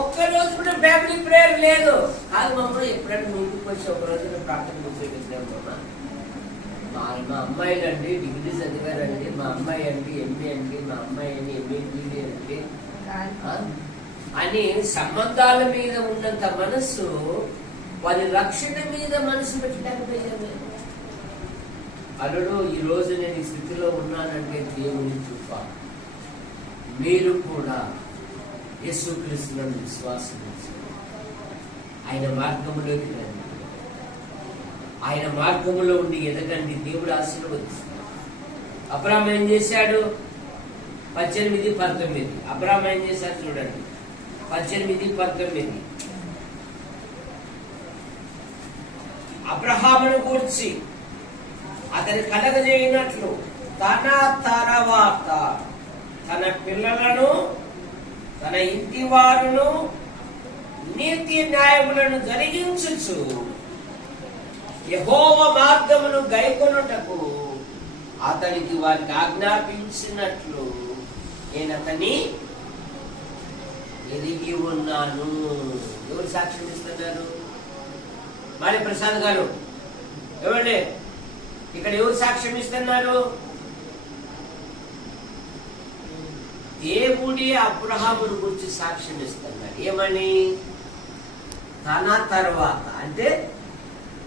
ఒక్కరోజు కూడా ఫ్యామిలీ ప్రేయర్ లేదు. కాదు మమ్మల్ని ఎప్పుడైనా ముందుకు వచ్చి ఒక రోజున ప్రార్థన కూర్చోబెట్టామమ్మా. మా అమ్మాయిలు అండి డిగ్రీ చదివారండి, మా అమ్మాయి అండి ఎంఏ అండి, మా అమ్మాయి అండి ఎంఏ డిగ్రీ అండి అని సంబంధాల మీద ఉన్నంత మనస్సు వారి రక్షణ మీద మనసు పెట్టలేకపోయారు. అల్లుడు, ఈ రోజు నేను ఈ స్థితిలో ఉన్నానంటే దేవుని కృప. మీరు కూడా యేసుక్రీస్తును విశ్వాసం ఆయన మార్గంలోకి రండి, ఆయన మార్గంలో ఉండి ఎదగండి, దేవుడు ఆశీర్వదిస్తాడు. అబ్రాహాము ఏం చేశాడు? 18-19 అబ్రాహాము ఏం చేశాడు చూడండి. 18-19 అబ్రహామును గూర్చి అతని కలగజేయనట్లు తన తర్వాత తన పిల్లలను తన ఇంటి వారును నీతి న్యాయములను జరిగించుచు యెహోవా మార్గమును గైకొనుటకు అతనికి వారికి ఆజ్ఞాపించినట్లు నేను అతన్ని ఎరిగి ఉన్నాను. ఎవరు సాక్ష్యం ఇస్తున్నారు? మరి ప్రసాద్ గారు ఏమండి, ఇక్కడ ఎవరు సాక్ష్యం ఇస్తున్నారు? దేవుడి అబ్రహామును గురించి సాక్ష్యం ఇస్తున్నారు. ఏమని? తన తర్వాత అంటే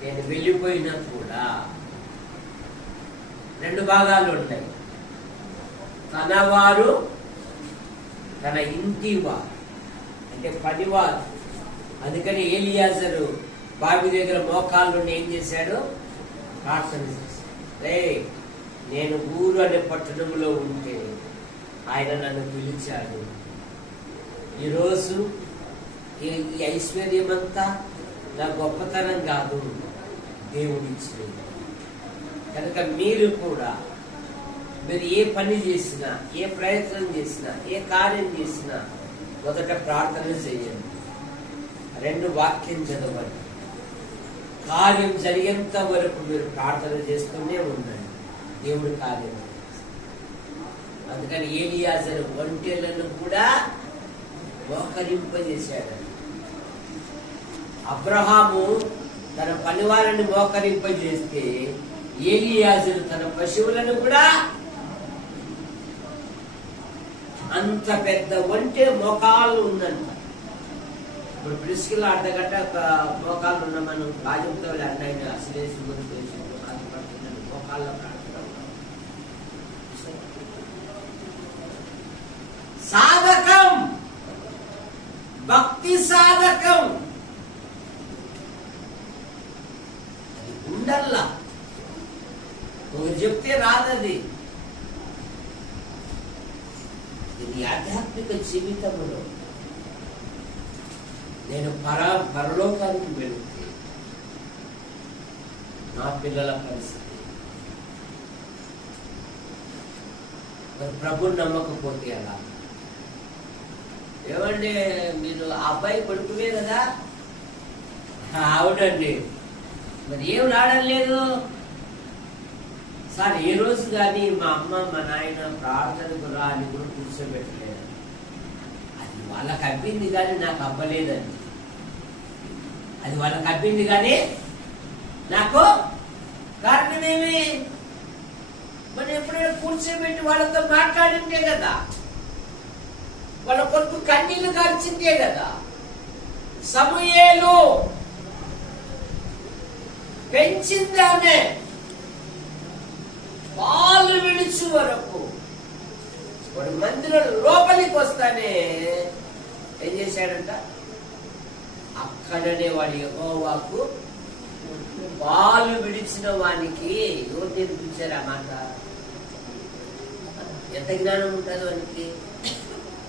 నేను వెళ్ళిపోయినా కూడా రెండు భాగాలు ఉంటాయి. తన వారు, తన ఇంటి వారు అంటే పనివారు. అందుకని ఎలియాజరు బావి దగ్గర మోకాళ్ళు ఏం చేశాడు? ప్రార్థన చేశాడు. రే, నేను ఊరు అనే పట్టణంలో ఉంటే ఆయన నన్ను పిలిచాడు. ఈరోజు ఈ ఐశ్వర్యం అంతా నా గొప్పతనం కాదు, దేవుడిచ్చినది. కనుక మీరు కూడా మీరు ఏ పని చేసినా, ఏ ప్రయత్నం చేసినా, ఏ కార్యం చేసినా మొదట ప్రార్థన చేయండి. 2 వాక్యం చదవండి. కార్యం జరిగేంత వరకు మీరు ప్రార్థన చేస్తూనే ఉండండి. దేవుడి కార్యం. అందుకని ఎలియాజరు ఒంటెలను కూడా మోకరింపజేశాడు. అబ్రహాము తన పనివారిని మోకరింపజేస్తే ఎలియాజరు తన పశువులను కూడా, అంత పెద్ద ఒంటె మోకాళ్ళు ఉందంట. ఇప్పుడు ప్రిస్కిల్ అర్ధగంట మోకాళ్ళు ఉన్న మనం రాజంతో అన్నయ్య అసలేసి మోకాళ్ళ సాధకం, భక్తి సాధకం ఉండల్లా. నువ్వు చెప్తే రాదది. ఇది ఆధ్యాత్మిక జీవితంలో నేను పరలోకానికి వెళితే నా పిల్లల పరిస్థితి, మరి ప్రభుని నమ్మకపోతే అలా. ఏమండి, మీరు అబ్బాయి కొడుకువే కదా? అవునండి. మరి ఏం రావడం లేదు సార్. ఏ రోజు కానీ మా అమ్మ మా నాయన ప్రార్థనకు రా అని కూడా కూర్చోబెట్టలేదు. అది వాళ్ళకి అబ్బింది కానీ నాకు అవ్వలేదండి. అది వాళ్ళకి అబ్బింది కానీ నాకు కారణమేమి? మరి ఎప్పుడైనా కూర్చోబెట్టి వాళ్ళతో మాట్లాడింటే కదా, వాళ్ళ కొడుకు కన్నీళ్లు కార్చిందే కదా. సమూయేలు పెంచిందానే పాలు విడిచు వరకు వాడు మందిరం లోపలికి వస్తానే ఏం చేశాడంట? అక్కడనే వాడి యెహోవాకు పాలు విడిచిన వానికి ఎవరు నేర్పించారు ఆ మాట? ఎంత జ్ఞానం ఉంటుందో వానికి.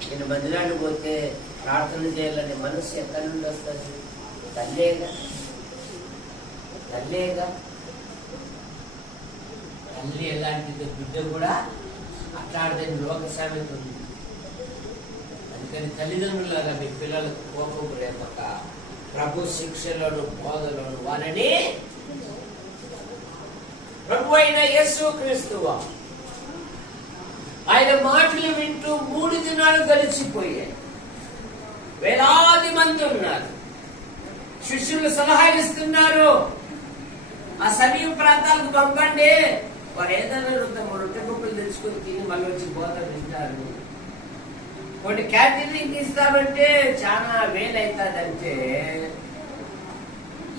నేను మందిరానికి పోతే ప్రార్థన చేయాలనే మనసు ఎక్కడి నుండి వస్తుంది? తల్లేగా. తల్లి ఎలాంటిదో బిడ్డ కూడా అట్లాంటిదని లోక సామెత ఉంది. అందుకని తల్లిదండ్రులాగా మీ పిల్లలకు కోపం రేపక ప్రభు శిక్షలోను బోధలోను వారిని ప్రభు అయిన యేసుక్రీస్తువా ఆయన మాటలు వింటూ 3 దినాలు గడిచిపోయాయి. వేలాది మంది ఉన్నారు. శిష్యులు సలహా ఇస్తున్నారు, ఆ సమీప ప్రాంతాలకు పంపండి. వారు ఏదైనా రొట్టె ముక్కలు తెచ్చుకొని తిని మళ్ళీ వచ్చి బోధ వింటారు. కొన్ని క్యాటరింగ్ ఇస్తామంటే చాలా వేలవుతుందంటే,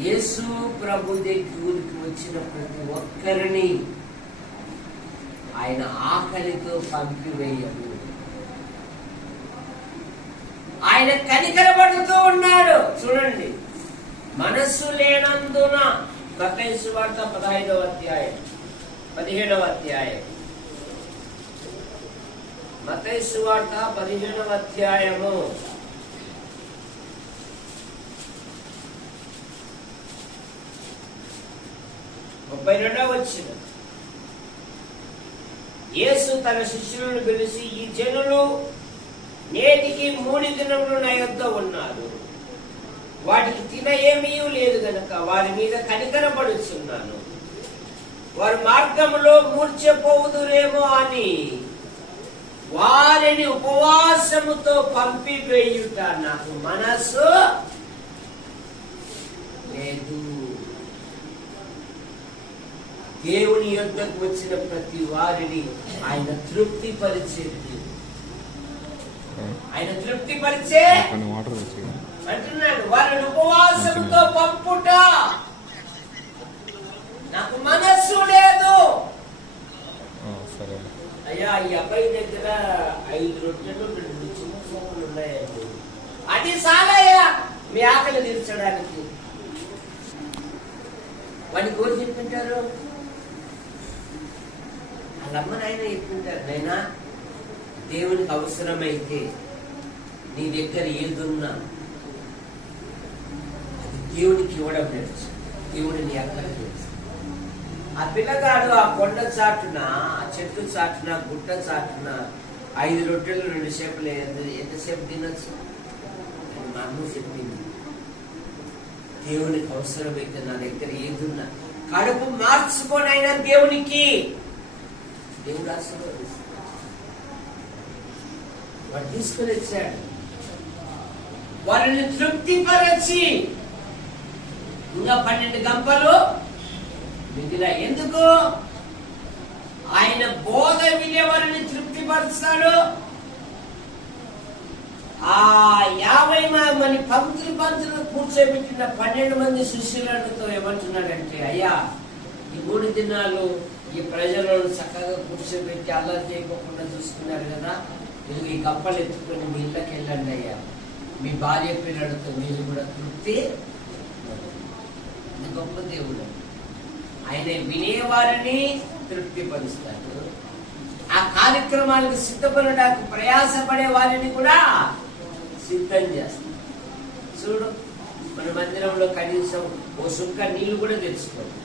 యేసు ప్రభు దగ్గరికి వచ్చిన ప్రతి ఒక్కరిని ఆయన ఆకలితో పంపివేయడు. ఆయన కనికరపడుతూ ఉన్నాడు. చూడండి, మనస్సు లేనందున మత్తయి సువార్త 15వ అధ్యాయం 17వ అధ్యాయం మత్తయి సువార్త 15వ అధ్యాయము 32వ వచనం. యేసు తన శిష్యులను పిలిచి, ఈ జనులు నేటికి 3 దినములు నా యొద్ద ఉన్నారు, వాటికి తిన ఏమీ లేదు గనక వారి మీద కనికరపడుచున్నాను. వారి మార్గంలో మూర్ఛపోవుదురేమో అని వారిని ఉపవాసముతో పంపివేయుట నాకు మనసు లేదు. దేవుని యొద్దకు వచ్చిన ప్రతి వారిని ఆయన తృప్తిపరిచేది. ఆయన తృప్తిపరిచే అంటున్నాడు, వారిని ఉపవాసంతో పంపుట నాకు మనస్సు లేదు. అయ్యా, ఈ అబ్బాయి దగ్గర 5 రొట్టెలు 2 చిన్న సోపులు ఉన్నాయండి, అది చాలయ్యా మీ ఆకలి తీర్చడానికి. వాడిని కోరి చెప్పింటారు, వాళ్ళమ్మని ఆయన చెప్పింటారు, నైనా దేవునికి అవసరమైతే నీ దగ్గర ఏదున్నా అది దేవునికి ఇవ్వడం నేర్చు. దేవుడిని ఎక్కడ తెలుసు. ఆ పిల్లగాడు ఆ కొండ చాటున, ఆ చెట్టు చాటున, గుట్ట చాటున 5 రొట్టెలు 2 చేపలు ఎంతసేపు తినొచ్చు అని మా అమ్మ చెప్పింది. దేవునికి అవసరమైతే నా దగ్గర ఏదున్నా కడుపు మార్చుకోనైనా దేవునికి, దేవుడు ఆశీర్వదిస్తాడు. వాడు తీసుకుని వచ్చాడు, వారిని తృప్తిపరచి ఇంకా 12 గంపలు మిగిలిన. ఎందుకు? ఆయన బోధ వినే వారిని తృప్తిపరుస్తాడు. ఆ 50 మంది పంక్తులు కూర్చోబెట్టిన 12 మంది శిష్యులతో ఏమంటున్నాడంటే, అయ్యా ఈ 3 దినాలు ఈ ప్రజలను చక్కగా కూర్చోబెట్టి అల్లరి చేయకుండా చూసుకున్నారు కదా, మీరు ఈ గంపలు ఎత్తుకొని మీ ఇళ్ళకి వెళ్ళండి అయ్యా, మీ భార్య పిల్లలతో మీరు కూడా తృప్తి. గొప్ప దేవుడు ఆయన వినేవారిని తృప్తిపరుస్తాడు. ఆ కార్యక్రమాలకు సిద్ధపడడానికి ప్రయాసపడే వారిని కూడా సిద్ధం చేస్తాడు. చూడు, మన మందిరంలో కనీసం ఓ సుక్క నీళ్లు కూడా తెచ్చుకోండి.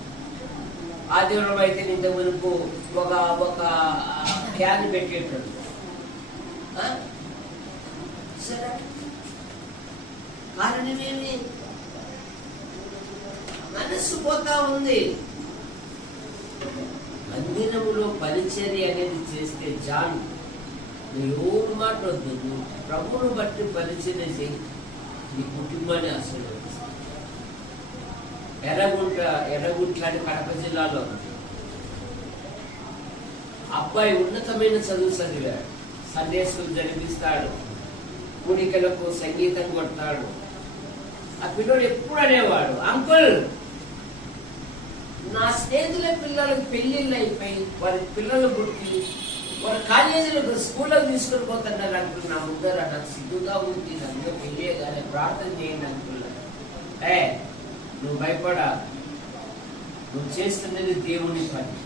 ఆదివారం అయితే ఇంత మునుపు ఒక క్యాన్ పెట్టేటోడు. సరే, కారణమేమి? మనస్సు పోతా ఉంది. మందిరములో పరిచర్య అనేది చేస్తే చాలు, నువ్వు ఎవరు మాట వద్దు, నువ్వు ప్రభువును బట్టి పరిచర్య చేయి, నీ కుటుంబాన్ని ఆశీర్వదిస్తావు. ఎర్రగుంట్ల అని కడప జిల్లాలో ఉంది. అబ్బాయి ఉన్నతమైన చదువు చదివాడు, సండే స్కూల్ జరిపిస్తాడు, కూడికలకు సంగీతం కొడతాడు. ఆ పిల్లడు ఎప్పుడు అనేవాడు, అంకుల్ నా స్నేహితుల పిల్లలకు పెళ్లిళ్ళు అయిపోయి వారి పిల్లలు పుట్టి వారి కాలేజీలకు స్కూళ్ళకు తీసుకుని పోతున్నారు అంకుల్, నా ముందర నాకు సిగ్గుగా ఉంది, నన్ను పెళ్ళే కానీ ప్రార్థన చేయండి అంకుల్. నువ్వు భయపడా, నువ్వు చేస్తున్నది దేవుని పని,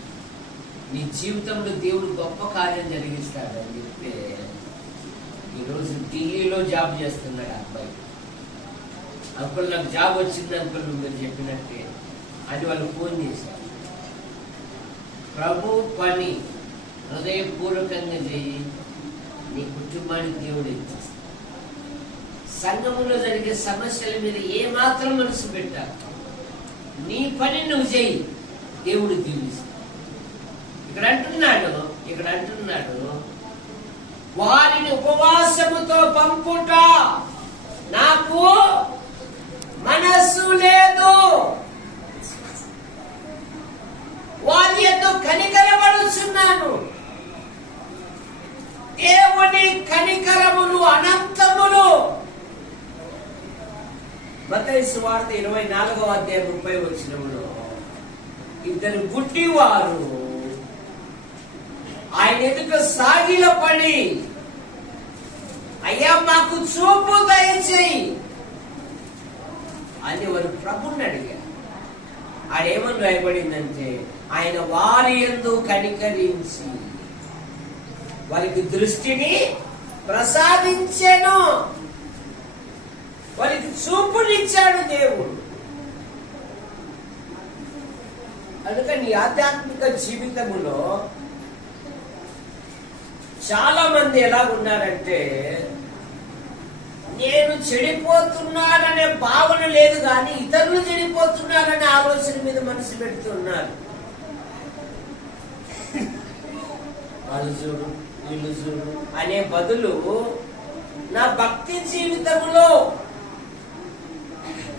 నీ జీవితంలో దేవుడు గొప్ప కార్యం జరిగిస్తాడు అని చెప్తే, ఈరోజు ఢిల్లీలో జాబ్ చేస్తున్నాడు అబ్బాయి. అంకుల్ నాకు జాబ్ వచ్చింది అంకుల్ మీరు చెప్పినట్టే అని వాళ్ళు ఫోన్ చేశారు. ప్రభు పని హృదయపూర్వకంగా చేయి, నీ కుటుంబానికి దేవుడు ఇచ్చేస్తాడు. సంఘములో జరిగే సమస్యల మీద ఏమాత్రం మనసు పెట్టాలి, నీ పని నువ్వు చేయి, దేవుడు దీవిస్తాడు. ఇక్కడ అంటున్నాడు వారిని ఉపవాసముతో పంపుట నాకు మనస్సు లేదు. వారి యందు కనికరపడుచున్నాను. దేవుని కనికరములు అనంతములు. మత్తయి సువార్త 24వ అధ్యాయం 30వ వచనములో ఇద్దరు గుడ్డివారు ఆయన ఎదుట సాగిలపడి, అయ్యా మాకు చూపు దయచేయి అని వారు ప్రభుని అడిగారు. ఆడేమని రాయబడిందంటే, ఆయన వారి యందు కనికరించి వారికి దృష్టిని ప్రసాదించెను, వారికి చూపునిచ్చాడు దేవుడు. అందుకని ఆధ్యాత్మిక జీవితంలో చాలా మంది ఎలా ఉన్నారంటే, నేను చెడిపోతున్నాననే భావన లేదు కానీ ఇతరులు చెడిపోతున్నారనే ఆలోచన మీద మనసు పెడుతున్నారు. వాళ్ళు చూడు, వీళ్ళు చూడు అనే బదులు, నా భక్తి జీవితంలో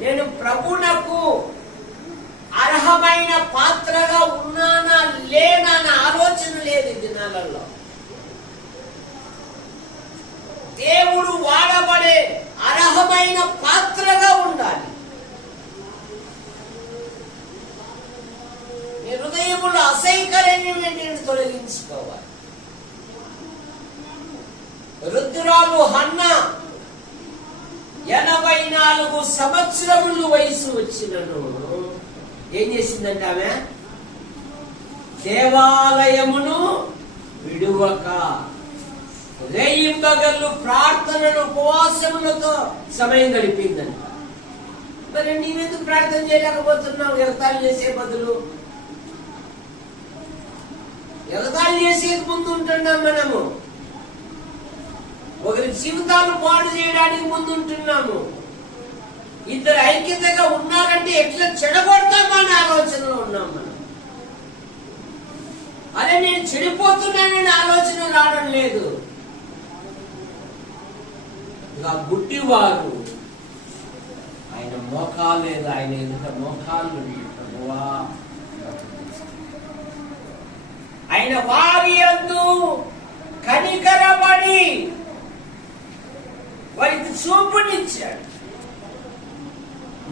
నేను ప్రభువునకు అర్హమైన పాత్రగా ఉన్నానా లేనా అనే ఆలోచన లేదు ఈ దినాలలో. దేవుడు వాడబడే అర్హమైన పాత్రగా ఉండాలి. నీ హృదయములు అసహ్యకరమైనవి తొలగించుకోవాలి. వృద్ధురాలు హన్న 84 సంవత్సరములు వయసు వచ్చినను ఏం చేసిందంటే, ఆమె దేవాలయమును విడువక రేయింబగళ్ళు ప్రార్థనలు ఉపవాసములతో సమయం గడిపిందంట. మరి నీవెందుకు ప్రార్థన చేయలేకపోతున్నావు? ఎగతాళి చేసే బదులు ఎగతాళి చేసేది ముందు ఉంటున్నాం మనము. ఒకరి జీవితాలు పాడు చేయడానికి ముందు ఉంటున్నాము. ఇద్దరు ఐక్యతగా ఉన్నారంటే ఎట్లా చెడగొడతామా అనే ఆలోచనలో ఉన్నాం మనం. అదే నేను చెడిపోతున్నానని ఆలోచన రావడం లేదు. ఇక గుడ్డివారు ఆయన మోకాలు లేదు, ఆయన ఎదుట మోకాళ్ళు ప్రభువా, ఆయన వారి యందు కనికరపడి వారికి చూపునిచ్చాడు.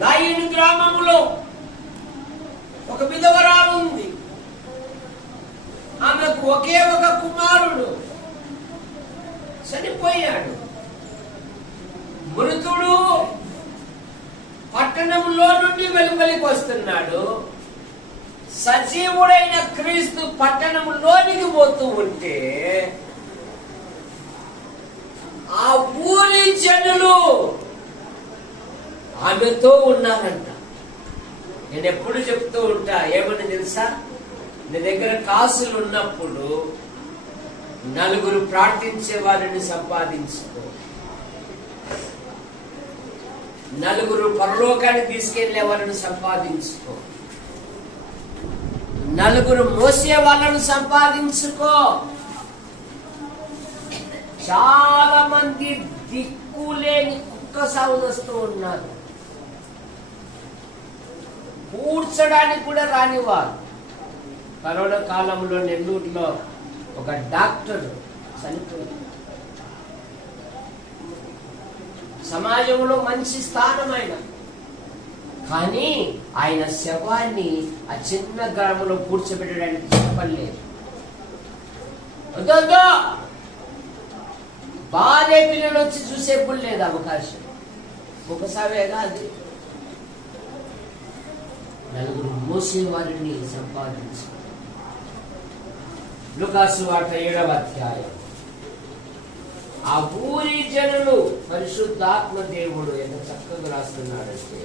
నాయని గ్రామంలో ఒక విధవరాలు ఉంది. ఆమెకు ఒకే ఒక కుమారుడు చనిపోయాడు. మృతుడు పట్టణంలో నుండి వెలుపలికి వస్తున్నాడు. సజీవుడైన క్రీస్తు పట్టణంలోనికి పోతూ ఉంటే ఆ ఊరి జనులు ఆమెతో ఉన్నారంట. నేను ఎప్పుడు చెప్తూ ఉంటా, ఏమని తెలుసా, నీ దగ్గర కాసులు ఉన్నప్పుడు 4 ప్రార్థించే వారిని సంపాదించుకో, 4 పరలోకానికి తీసుకెళ్లే వాళ్ళని సంపాదించుకో, 4 మోసే వాళ్ళను సంపాదించుకో. చాలా మంది దిక్కులేని కుక్క సాగుదస్తూ ఉన్నారు. పూడ్చడానికి కూడా రానివారు. కరోనా కాలంలో నెల్లూరులో ఒక డాక్టర్ చనిపోయింది. సమాజంలో మంచి స్థానం ఆయన, కానీ ఆయన శవాన్ని ఆ చిన్న గ్రామంలో పూడ్చబెట్టడానికి చెప్పలేదు. వద్దో బాలే పిల్లలు వచ్చి చూసేప్పుడు లేదు అవకాశం. ఒకసారిగా అది 4 మోసే వారిని సంపాదించు. లూకాసు వార్త 7వ అధ్యాయం. ఆ ఊరి జనులు పరిశుద్ధాత్మ దేవుడు ఎంత చక్కగా రాస్తున్నాడంటే,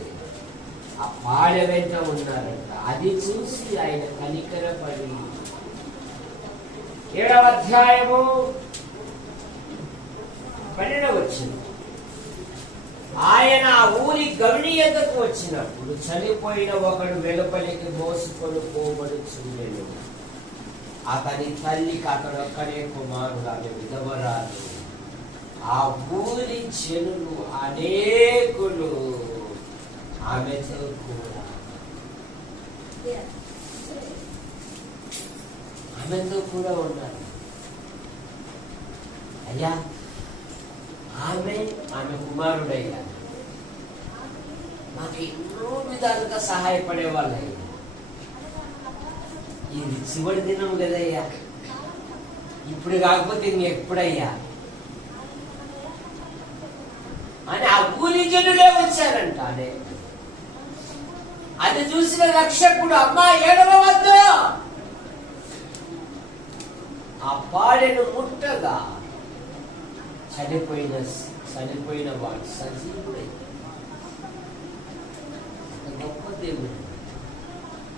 ఆ పాడ వెంట ఉన్నారంట. అది చూసి ఆయన కనికరపడి 7వ అధ్యాయము 12వ వచనం, ఆయన ఆ ఊరి గమనీయతకు వచ్చినప్పుడు చనిపోయిన ఒకడు వెలుపలికి మోసుకొని పోబడుచుండెను. అతని తల్లికి అతడు ఒక్కడే కుమారుడు, ఆమె విధవరాలు. ఆ ఊరి జనులు అనేకులు ఆమెతో కూడా ఉన్నారు. అయ్యా ఆమె కుమారుడయ్యా మాకు ఎన్నో విధాలుగా సహాయపడే వాళ్ళయ్యా. ఇది చివరి దినం కదయ్యా, ఇప్పుడు కాకపోతే ఇంకెప్పుడయ్యా అని ఆ ఊరి జనులే వచ్చారంట. అది చూసిన రక్షకుడు అమ్మా ఏడవవద్దు, ఆ పాడెను ముట్టగా చనిపోయిన వాడు సజీవుడై. గొప్ప దేవుడు,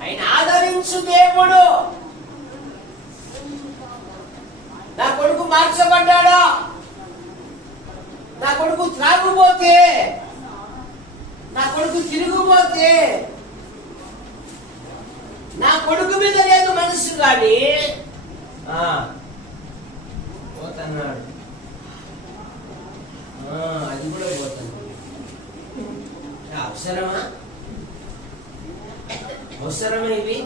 ఆయన ఆదరించు దేవుడు. నా కొడుకు మార్చబడ్డాడా, నా కొడుకు త్రాగుపోతే, నా కొడుకు తిరుగుపోతే, నా కొడుకు మీద లేదు మనసు కానీ పోతున్నాడు, అది కూడా పోతుంది. అవసరమా ఇవి?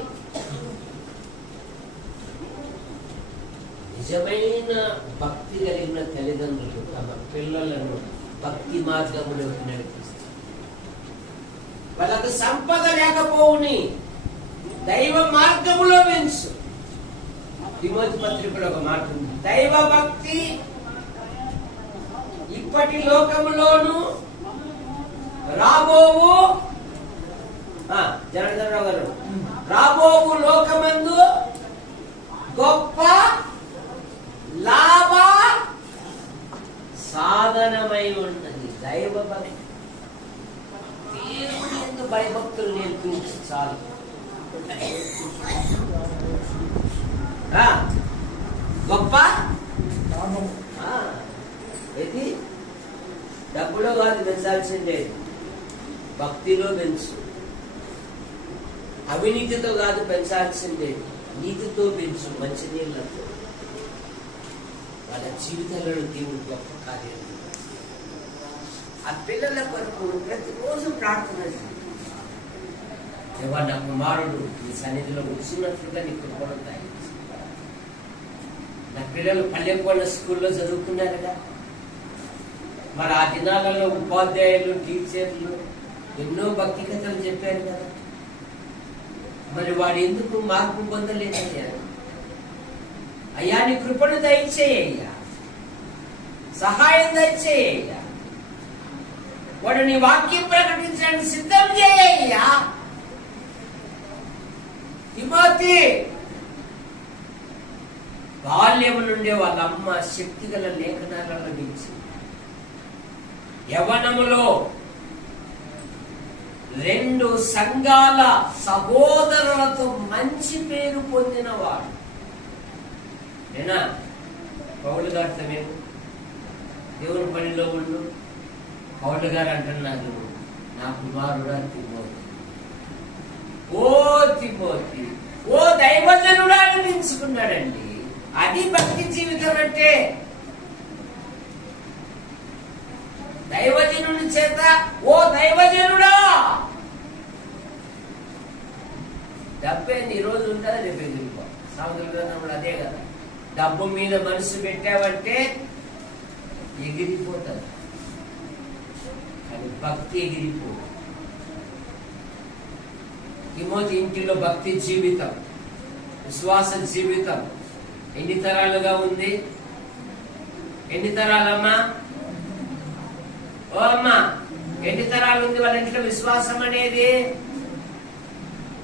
నిజమైన భక్తి కలిగిన తల్లిదండ్రులు తమ పిల్లలను భక్తి మార్గంలోకి నడిపిస్తారు. వాళ్ళకు సంపద లేకపోవుని దైవ మార్గములో పెంచు. తిమోతి పత్రికలో ఒక మాట ఉంది, దైవ భక్తి ఇప్పటి లోకములోను రాబోవు జనార్దనరావు గారు రాబోవు లోకమందు గొప్ప లాభ సాధనమై ఉన్నది. దైవ భక్తి దేవుని యందు భయభక్తులు నేర్పించి చాలు. గొప్ప ఇది డబ్బులో కాదు పెంచాల్సిందే, భక్తిలో పెంచు. అవినీతితో కాదు పెంచాల్సిందే, నీతితో పెంచు. మంచి నీళ్ళతో వాళ్ళ జీవితాలలో దేవుడు గొప్ప కార్యం. ఆ పిల్లల కొరకు ప్రతిరోజు ప్రార్థన ఎవరు నా కుమారుడు నీ సన్నిధిలో కూర్చున్నట్లుగా నీ కృపణతాయి. నా పిల్లలు పల్లెకోళ్ళ స్కూల్లో చదువుకున్నారు కదా, మరి ఆ దినాలలో ఉపాధ్యాయులు టీచర్లు ఎన్నో భక్తి కథలు చెప్పారు కదా, మరి వాడు ఎందుకు మార్పు పొందలేదయ్యా? అయ్యా నీ కృపను దయచేయ్యా, సహాయం దయచేయ్యా, వాడు నీ వాక్యం ప్రకటించడానికి సిద్ధం చేయ్యా. తిమోతి బాల్యము నుండే వాళ్ళ అమ్మ శక్తిగల లేఖనాలను మించి యవ్వనములో 2 సంఘాల సహోదరులతో మంచి పేరు పొందినవాడు. నేనా పౌలు గారితో మేము దేవుని పనిలో ఉండు. పౌలు గారు అంటున్నాను, నా కుమారుడా తిమోతి, ఓ తిమోతి, ఓ దైవజనుడా అనిపించుకున్నాడండి. అది భక్తి జీవితం అంటే. దైవజనుడి చేత ఓ దైవజనుడా. డబ్బేంది ఈ రోజు ఉంటుంది, రేపు ఎగిరిపో. సాగుతున్నప్పుడు అదే కదా, డబ్బు మీద మనసు పెట్టావంటే ఎగిరిపోతుంది, కానీ భక్తి ఎగిరిపో. తిమోతి ఇంటిలో భక్తి జీవితం, విశ్వాస జీవితం ఎన్ని తరాలుగా ఉంది? ఎన్ని తరాలమ్మా? ఓ అమ్మా, ఎన్ని తరాలు ఉంది వాళ్ళ ఇంట్లో విశ్వాసం అనేది?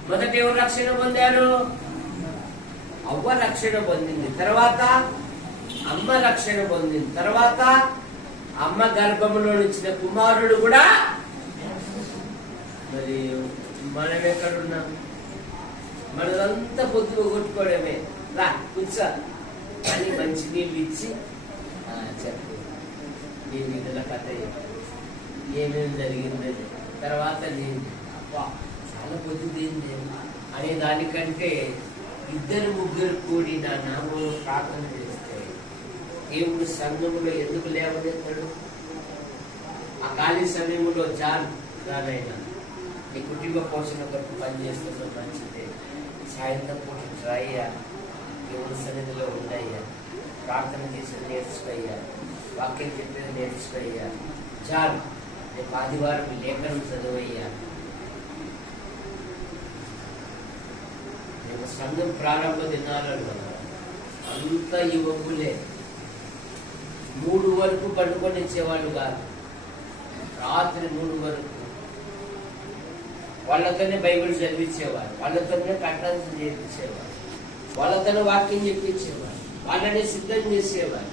మొదట ఎవరు రక్షణ పొందారు? అవ్వ రక్షణ పొందింది, తర్వాత అమ్మ రక్షణ పొందింది, తర్వాత అమ్మ గర్భంలో వచ్చిన కుమారుడు కూడా. మరి మనం ఎక్కడున్నాం? మనదంతా పొద్దుగా కొట్టుకోవడమే. రా కూర్చో అని మంచి నీళ్ళు ఇచ్చి చెప్పు నీ నీళ్ళ కథ ఏమేమి జరిగిందని, తర్వాత నేను చాలా పొద్దుదేంది అనే దానికంటే 2-3 కూడి నా నామంలో ప్రార్థన చేస్తే దేవుడు సంఘములో ఎందుకు లేవనెత్తాడు? ఆ ఖాళీ సమయంలో జాన్ రానైనా నీ కుటుంబ పోషణ కొరకు పనిచేస్తున్న మంచిదే. సాయంత్రం పూట ట్రయ్యా, దేవుడి సన్నిధిలో ఉండయ్యా, ప్రార్థన చేసి నేర్చుకోయ్యా, వాక్యం చెప్పేది నేర్చుకోయ్యా. జాన్ రేపు ఆదివారం లేఖనం చదువయ్యా. రేపు సంఘం ప్రారంభ దినాలను అంత యువకులే 3 వరకు పండుకొని ఇచ్చేవాళ్ళు కాదు. రాత్రి 3 వరకు వాళ్ళతోనే బైబిల్ చదివించేవారు, వాళ్ళతోనే కంఠాంశం చేయించేవారు, వాళ్ళతోనే వాక్యం చెప్పించేవారు, వాళ్ళని సిద్ధం చేసేవారు.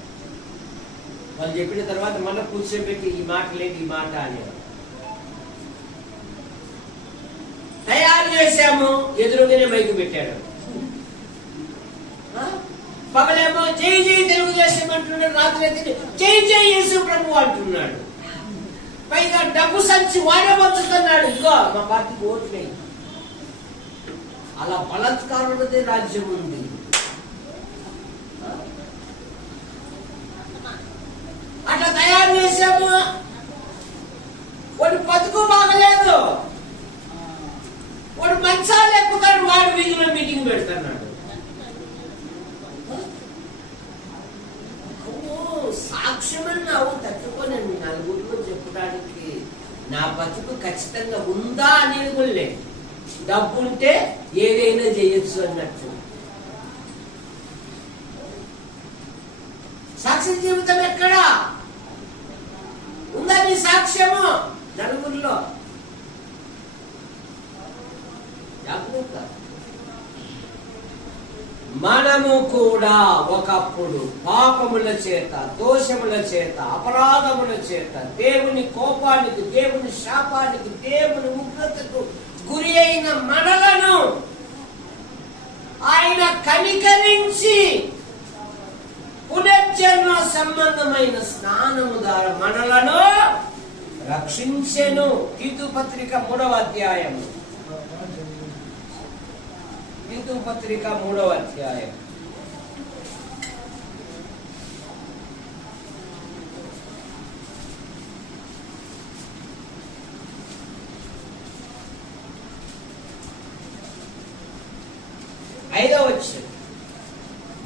వాళ్ళు చెప్పిన తర్వాత మళ్ళీ కూర్చోబెట్టి ఈ మాట లేదు ఈ మాట అనేవారు. తయారు చేశాము, ఎదురుగానే మైకు పెట్టాడు. పగలేమో జై జై తెలుగుదేశం అంటున్నాడు, రాత్రి అయితే జై జై యేసు ప్రభు అంటున్నాడు. పైగా డబ్బు సంచి వాడబోతున్నాడు. ఇగో మా పార్టీకి ఓట్లే. అలా బలాత్కారులదే రాజ్యం ఉంది. అట్లా తయారు చేశాము. వాడు బతుకు బాగలేదు, వాడు మంచాలు ఎక్కుతాడు, వాడు వీధిలో మీటింగ్ పెడుతున్నాడు. సాక్ష్యమన్నావు తట్టుకోనండి, నలుగురిలో చెప్పడానికి నా బతుకు ఖచ్చితంగా ఉందా అనేది కూడా లేదు. డబ్బు ఉంటే ఏదైనా చేయొచ్చు అన్నట్టు. సాక్ష్య జీవితం ఎక్కడా ఉందా? నీ సాక్ష్యము నలుగురిలో జాగ్రత్త. మనము కూడా ఒకప్పుడు పాపముల చేత, దోషముల చేత, అపరాధముల చేత, దేవుని కోపానికి, దేవుని శాపానికి, దేవుని ఉగ్రతకు గురి అయిన మనలను ఆయన కనికరించి పునర్జన్మ సంబంధమైన స్నానము ద్వారా మనలను రక్షించెను. తీతు పత్రిక 3వ అధ్యాయము, తీతు పత్రిక 3వ అధ్యాయం. ఐదవ వచనం,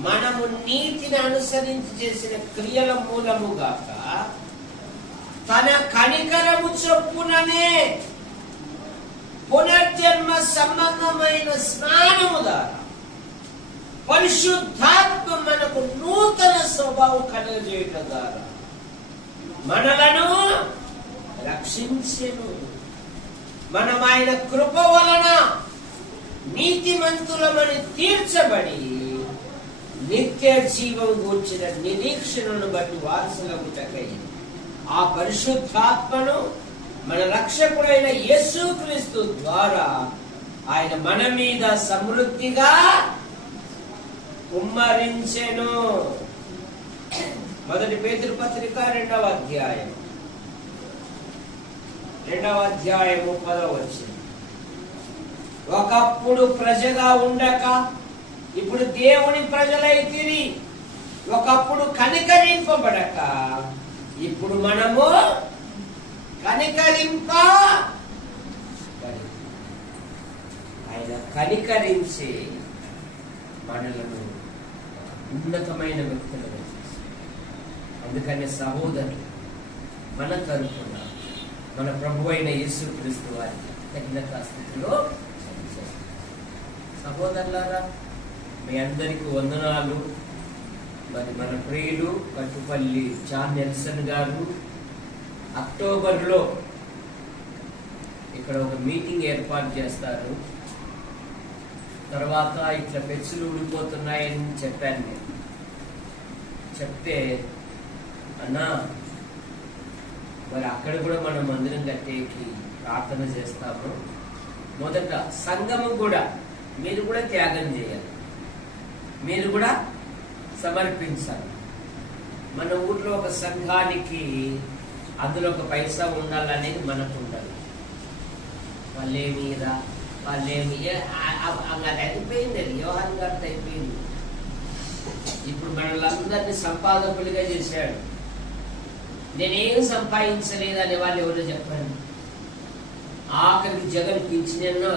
మనము నీతిని అనుసరించి చేసిన క్రియల మూలముగాక తన కనికరము చొప్పుననే పునర్జన్మ సంబంధమైన స్నానము ద్వారా పరిశుద్ధాత్మ మనకు నూతన స్వభావం కలుగజేయటం ద్వారా మనలను రక్షించెను. మనం ఆయన కృప వలన నీతిమంతులమని తీర్చబడి నిత్య జీవం గూర్చిన నిరీక్షణను బట్టి వారసులగుటకై ఆ పరిశుద్ధాత్మను మన రక్షకుడైన యేసుక్రీస్తు ద్వారా ఆయన మన మీద సమృద్ధిగా కుమ్మరించెను. 1 పేతురు పత్రిక 2వ అధ్యాయం, 2వ అధ్యాయము 10వ వచనం. ఒకప్పుడు ప్రజగా ఉండక ఇప్పుడు దేవుని ప్రజలైతిరి, ఒకప్పుడు కనికరింపబడక ఇప్పుడు మనము ఆయన కనికరించి మనలను ఉన్నతమైన వ్యక్తులుగా చేశారు. అందుకని సహోదరులు, మన తరపున మన ప్రభు అయిన యేసుక్రీస్తు వారికి కఠినత స్థితిలో సహోదరులారా, మీ అందరికీ వందనాలు. మరి మన ప్రియులు కట్టుపల్లి జాన్ నెల్సన్ గారు అక్టోబర్లో ఇక్కడ ఒక మీటింగ్ ఏర్పాటు చేస్తారు. తర్వాత ఇట్లా పెచ్చులు ఊడిపోతున్నాయని చెప్పాను నేను. చెప్తే అన్నా మరి అక్కడ కూడా మనం మందిరం కట్టేకి ప్రార్థన చేస్తాము. మొదట సంఘము కూడా మీరు కూడా త్యాగం చేయాలి, మీరు కూడా సమర్పించాలి. మన ఊర్లో ఒక సంఘానికి అందులో ఒక పైసా ఉండాలనేది మనకు ఉండాలి. వాళ్ళేమి అది అయిపోయింది, అది వ్యవహారం గారితో అయిపోయింది. ఇప్పుడు మనల్ని సంపాదకులుగా చేశాడు. నేనేం సంపాదించలేదు అనే వాళ్ళు ఎవరో చెప్పండి. ఆఖరికి జగన్ పింఛనన్నా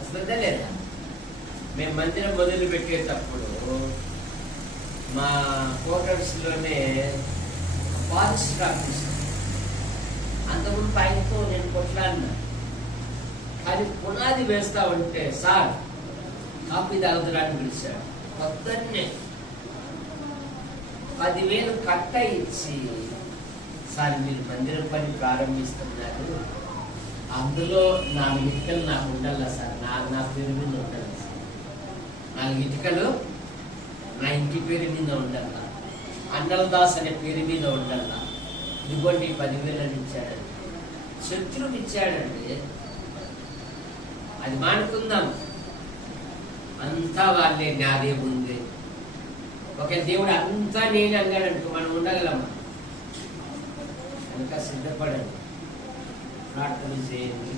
వస్తుందా లేదా? మేము మందిరం మొదలు పెట్టేటప్పుడు మా క్వార్టర్స్లోనే ఫారెస్ట్ ఆఫీసర్ అంతకుముందు ఆయనతో నేను కొట్లాడినా. కానీ పునాది వేస్తా ఉంటే సార్ కాపీ తాగుతురాని పిలిచాడు. పొద్దున్నే 10,000 కట్ట ఇచ్చి, సార్ మీరు మందిరం పని ప్రారంభిస్తున్నారు, అందులో 4 ఇటుకలు నాకు ఉండాలా సార్, నా పేరు మీద ఉండాలి సార్, 4 ఇటుకలు నా ఇంటి పేరు మీద ఉండాలా, అన్నలదాస్ అనే పేరు మీద ఉండాలా, ఇదిగోండి 10,000 ఇచ్చాడండి. శత్రువు ఇచ్చాడండి. అది మానుకుందాం, అంతా వాళ్ళే, నాదే ఉంది. ఒక దేవుడు అంతా నేను అన్నాడంటూ మనం ఉండగలమా? కనుక సిద్ధపడండి, ప్రార్థన చేయండి.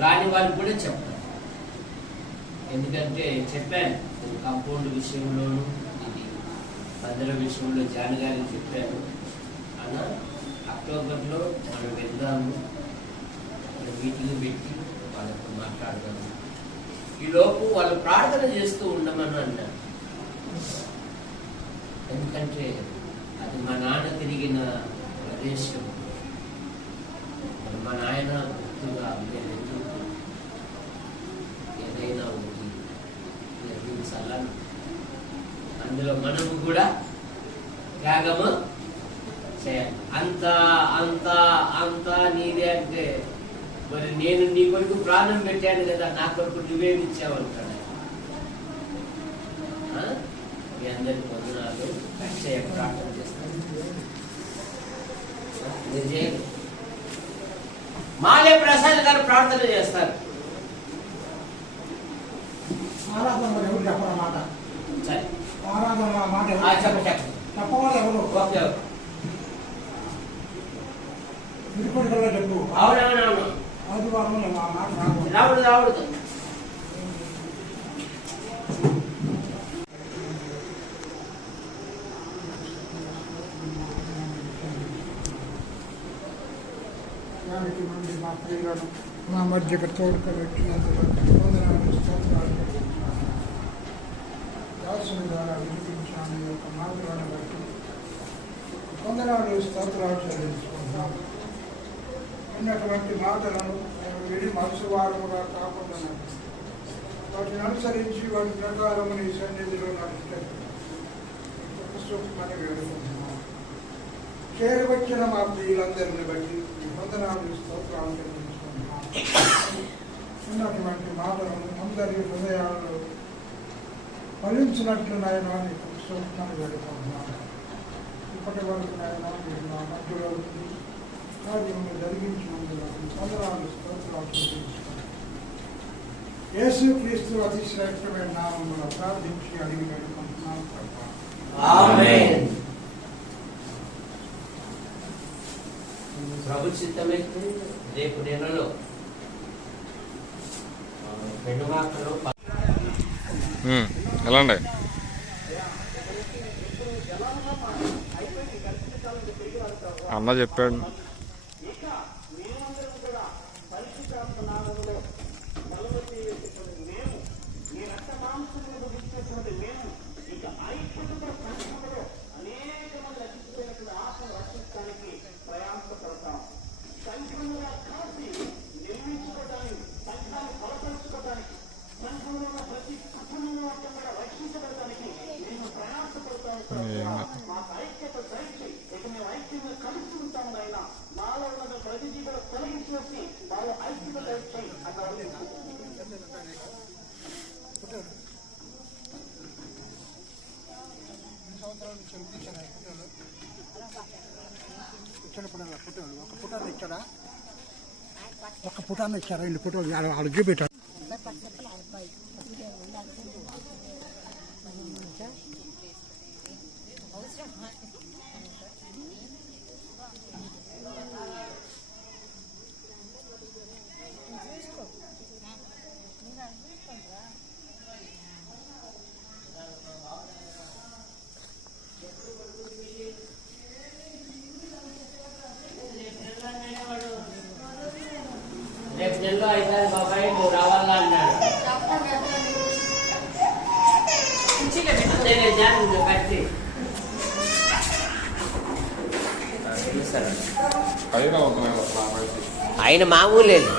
రాని వారికి కూడా చెప్తాను. ఎందుకంటే చెప్పాను, కాంపౌండ్ విషయంలోనూ ఇది మందిరం విషయంలో జాన్ గారికి చెప్పాను. అలా అక్టోబర్లో మనం వెళ్దాము, మీటింగ్ పెట్టి వాళ్ళతో మాట్లాడదాము. ఈలోపు వాళ్ళు ప్రార్థన చేస్తూ ఉండమని అన్నారు. ఎందుకంటే అది మా నాన్న తిరిగిన ప్రదేశం. మా నాయన గుర్తుగా ఏదైనా ఉంది నిర్మించాలని, అందులో మనము కూడా త్యాగము చేయాలి. అంతా అంతా అంతా నీదే అంటే మరి నేను నీ కొరకు ప్రాణం పెట్టాను కదా, నా కొరకు నివేదించావంటాడు. మీ అందరి పొందనాలు ప్రార్థన చేస్తాను. మాలే ప్రసాద్ గారు ప్రార్థన చేస్తారు. చెప్పవాలి ఎవరు? చెప్పు. అవునవునవును, రావుడు రావుడు నుండి మా ప్రియులను మా మధ్యకు తోడుకోబెట్టినందుకు వందనాలు, స్తోత్రాలు. దాసుని ద్వారా వినిపించాను ఈ యొక్క మాటలను బట్టి వందనాలు, స్తోత్రాలు చెల్లించుకుంటున్నాము. ఉన్నటువంటి మాటలను మేము విని మనసువారముగా కాకుండా వాటిని అనుసరించి వాటి ప్రకారము నీ సన్నిధిలో నడుచుకుంటున్నాము. వేడుకుంటున్నాము. చేరువచ్చిన మా ప్రియులందరిని బట్టి వందనాలు, స్తోత్రాలు చెల్లించుకుంటున్నాము. ఉన్నటువంటి మాటలను అందరి హృదయాల్లో ఫలించినట్లు నాయన నీకు స్తోత్రాలు వేడుకుంటున్నాను. ఇప్పటి వరకు నాయన మీరు మా మధ్యలో ఉంది కార్యములు జరిగించినందుకు వందనాలు, స్తోత్రాలు చెల్లించుకుంటున్నాను. యేసుక్రీస్తు అతి శ్రేష్టమైన నామములో ప్రార్థించి అడిగి వేడుకుంటున్నాను. ఆమేన్. ప్రభు చిత్తమైతే రేపు నెలలో పెనుమాకలో ఎలాండి అన్న చెప్పాడు. ఒక పుటాన్ని ఇచ్చారా? 2 ఫోటోలు ఆడ చూపెట్టారు. నెలలో అవుతుంది బాబాయ్ నువ్వు రావాలా అన్నాడు. అంతేనే జాన్ నువ్వు కట్టి పైన అవుతున్నాయి ఆయన మామూలేదు.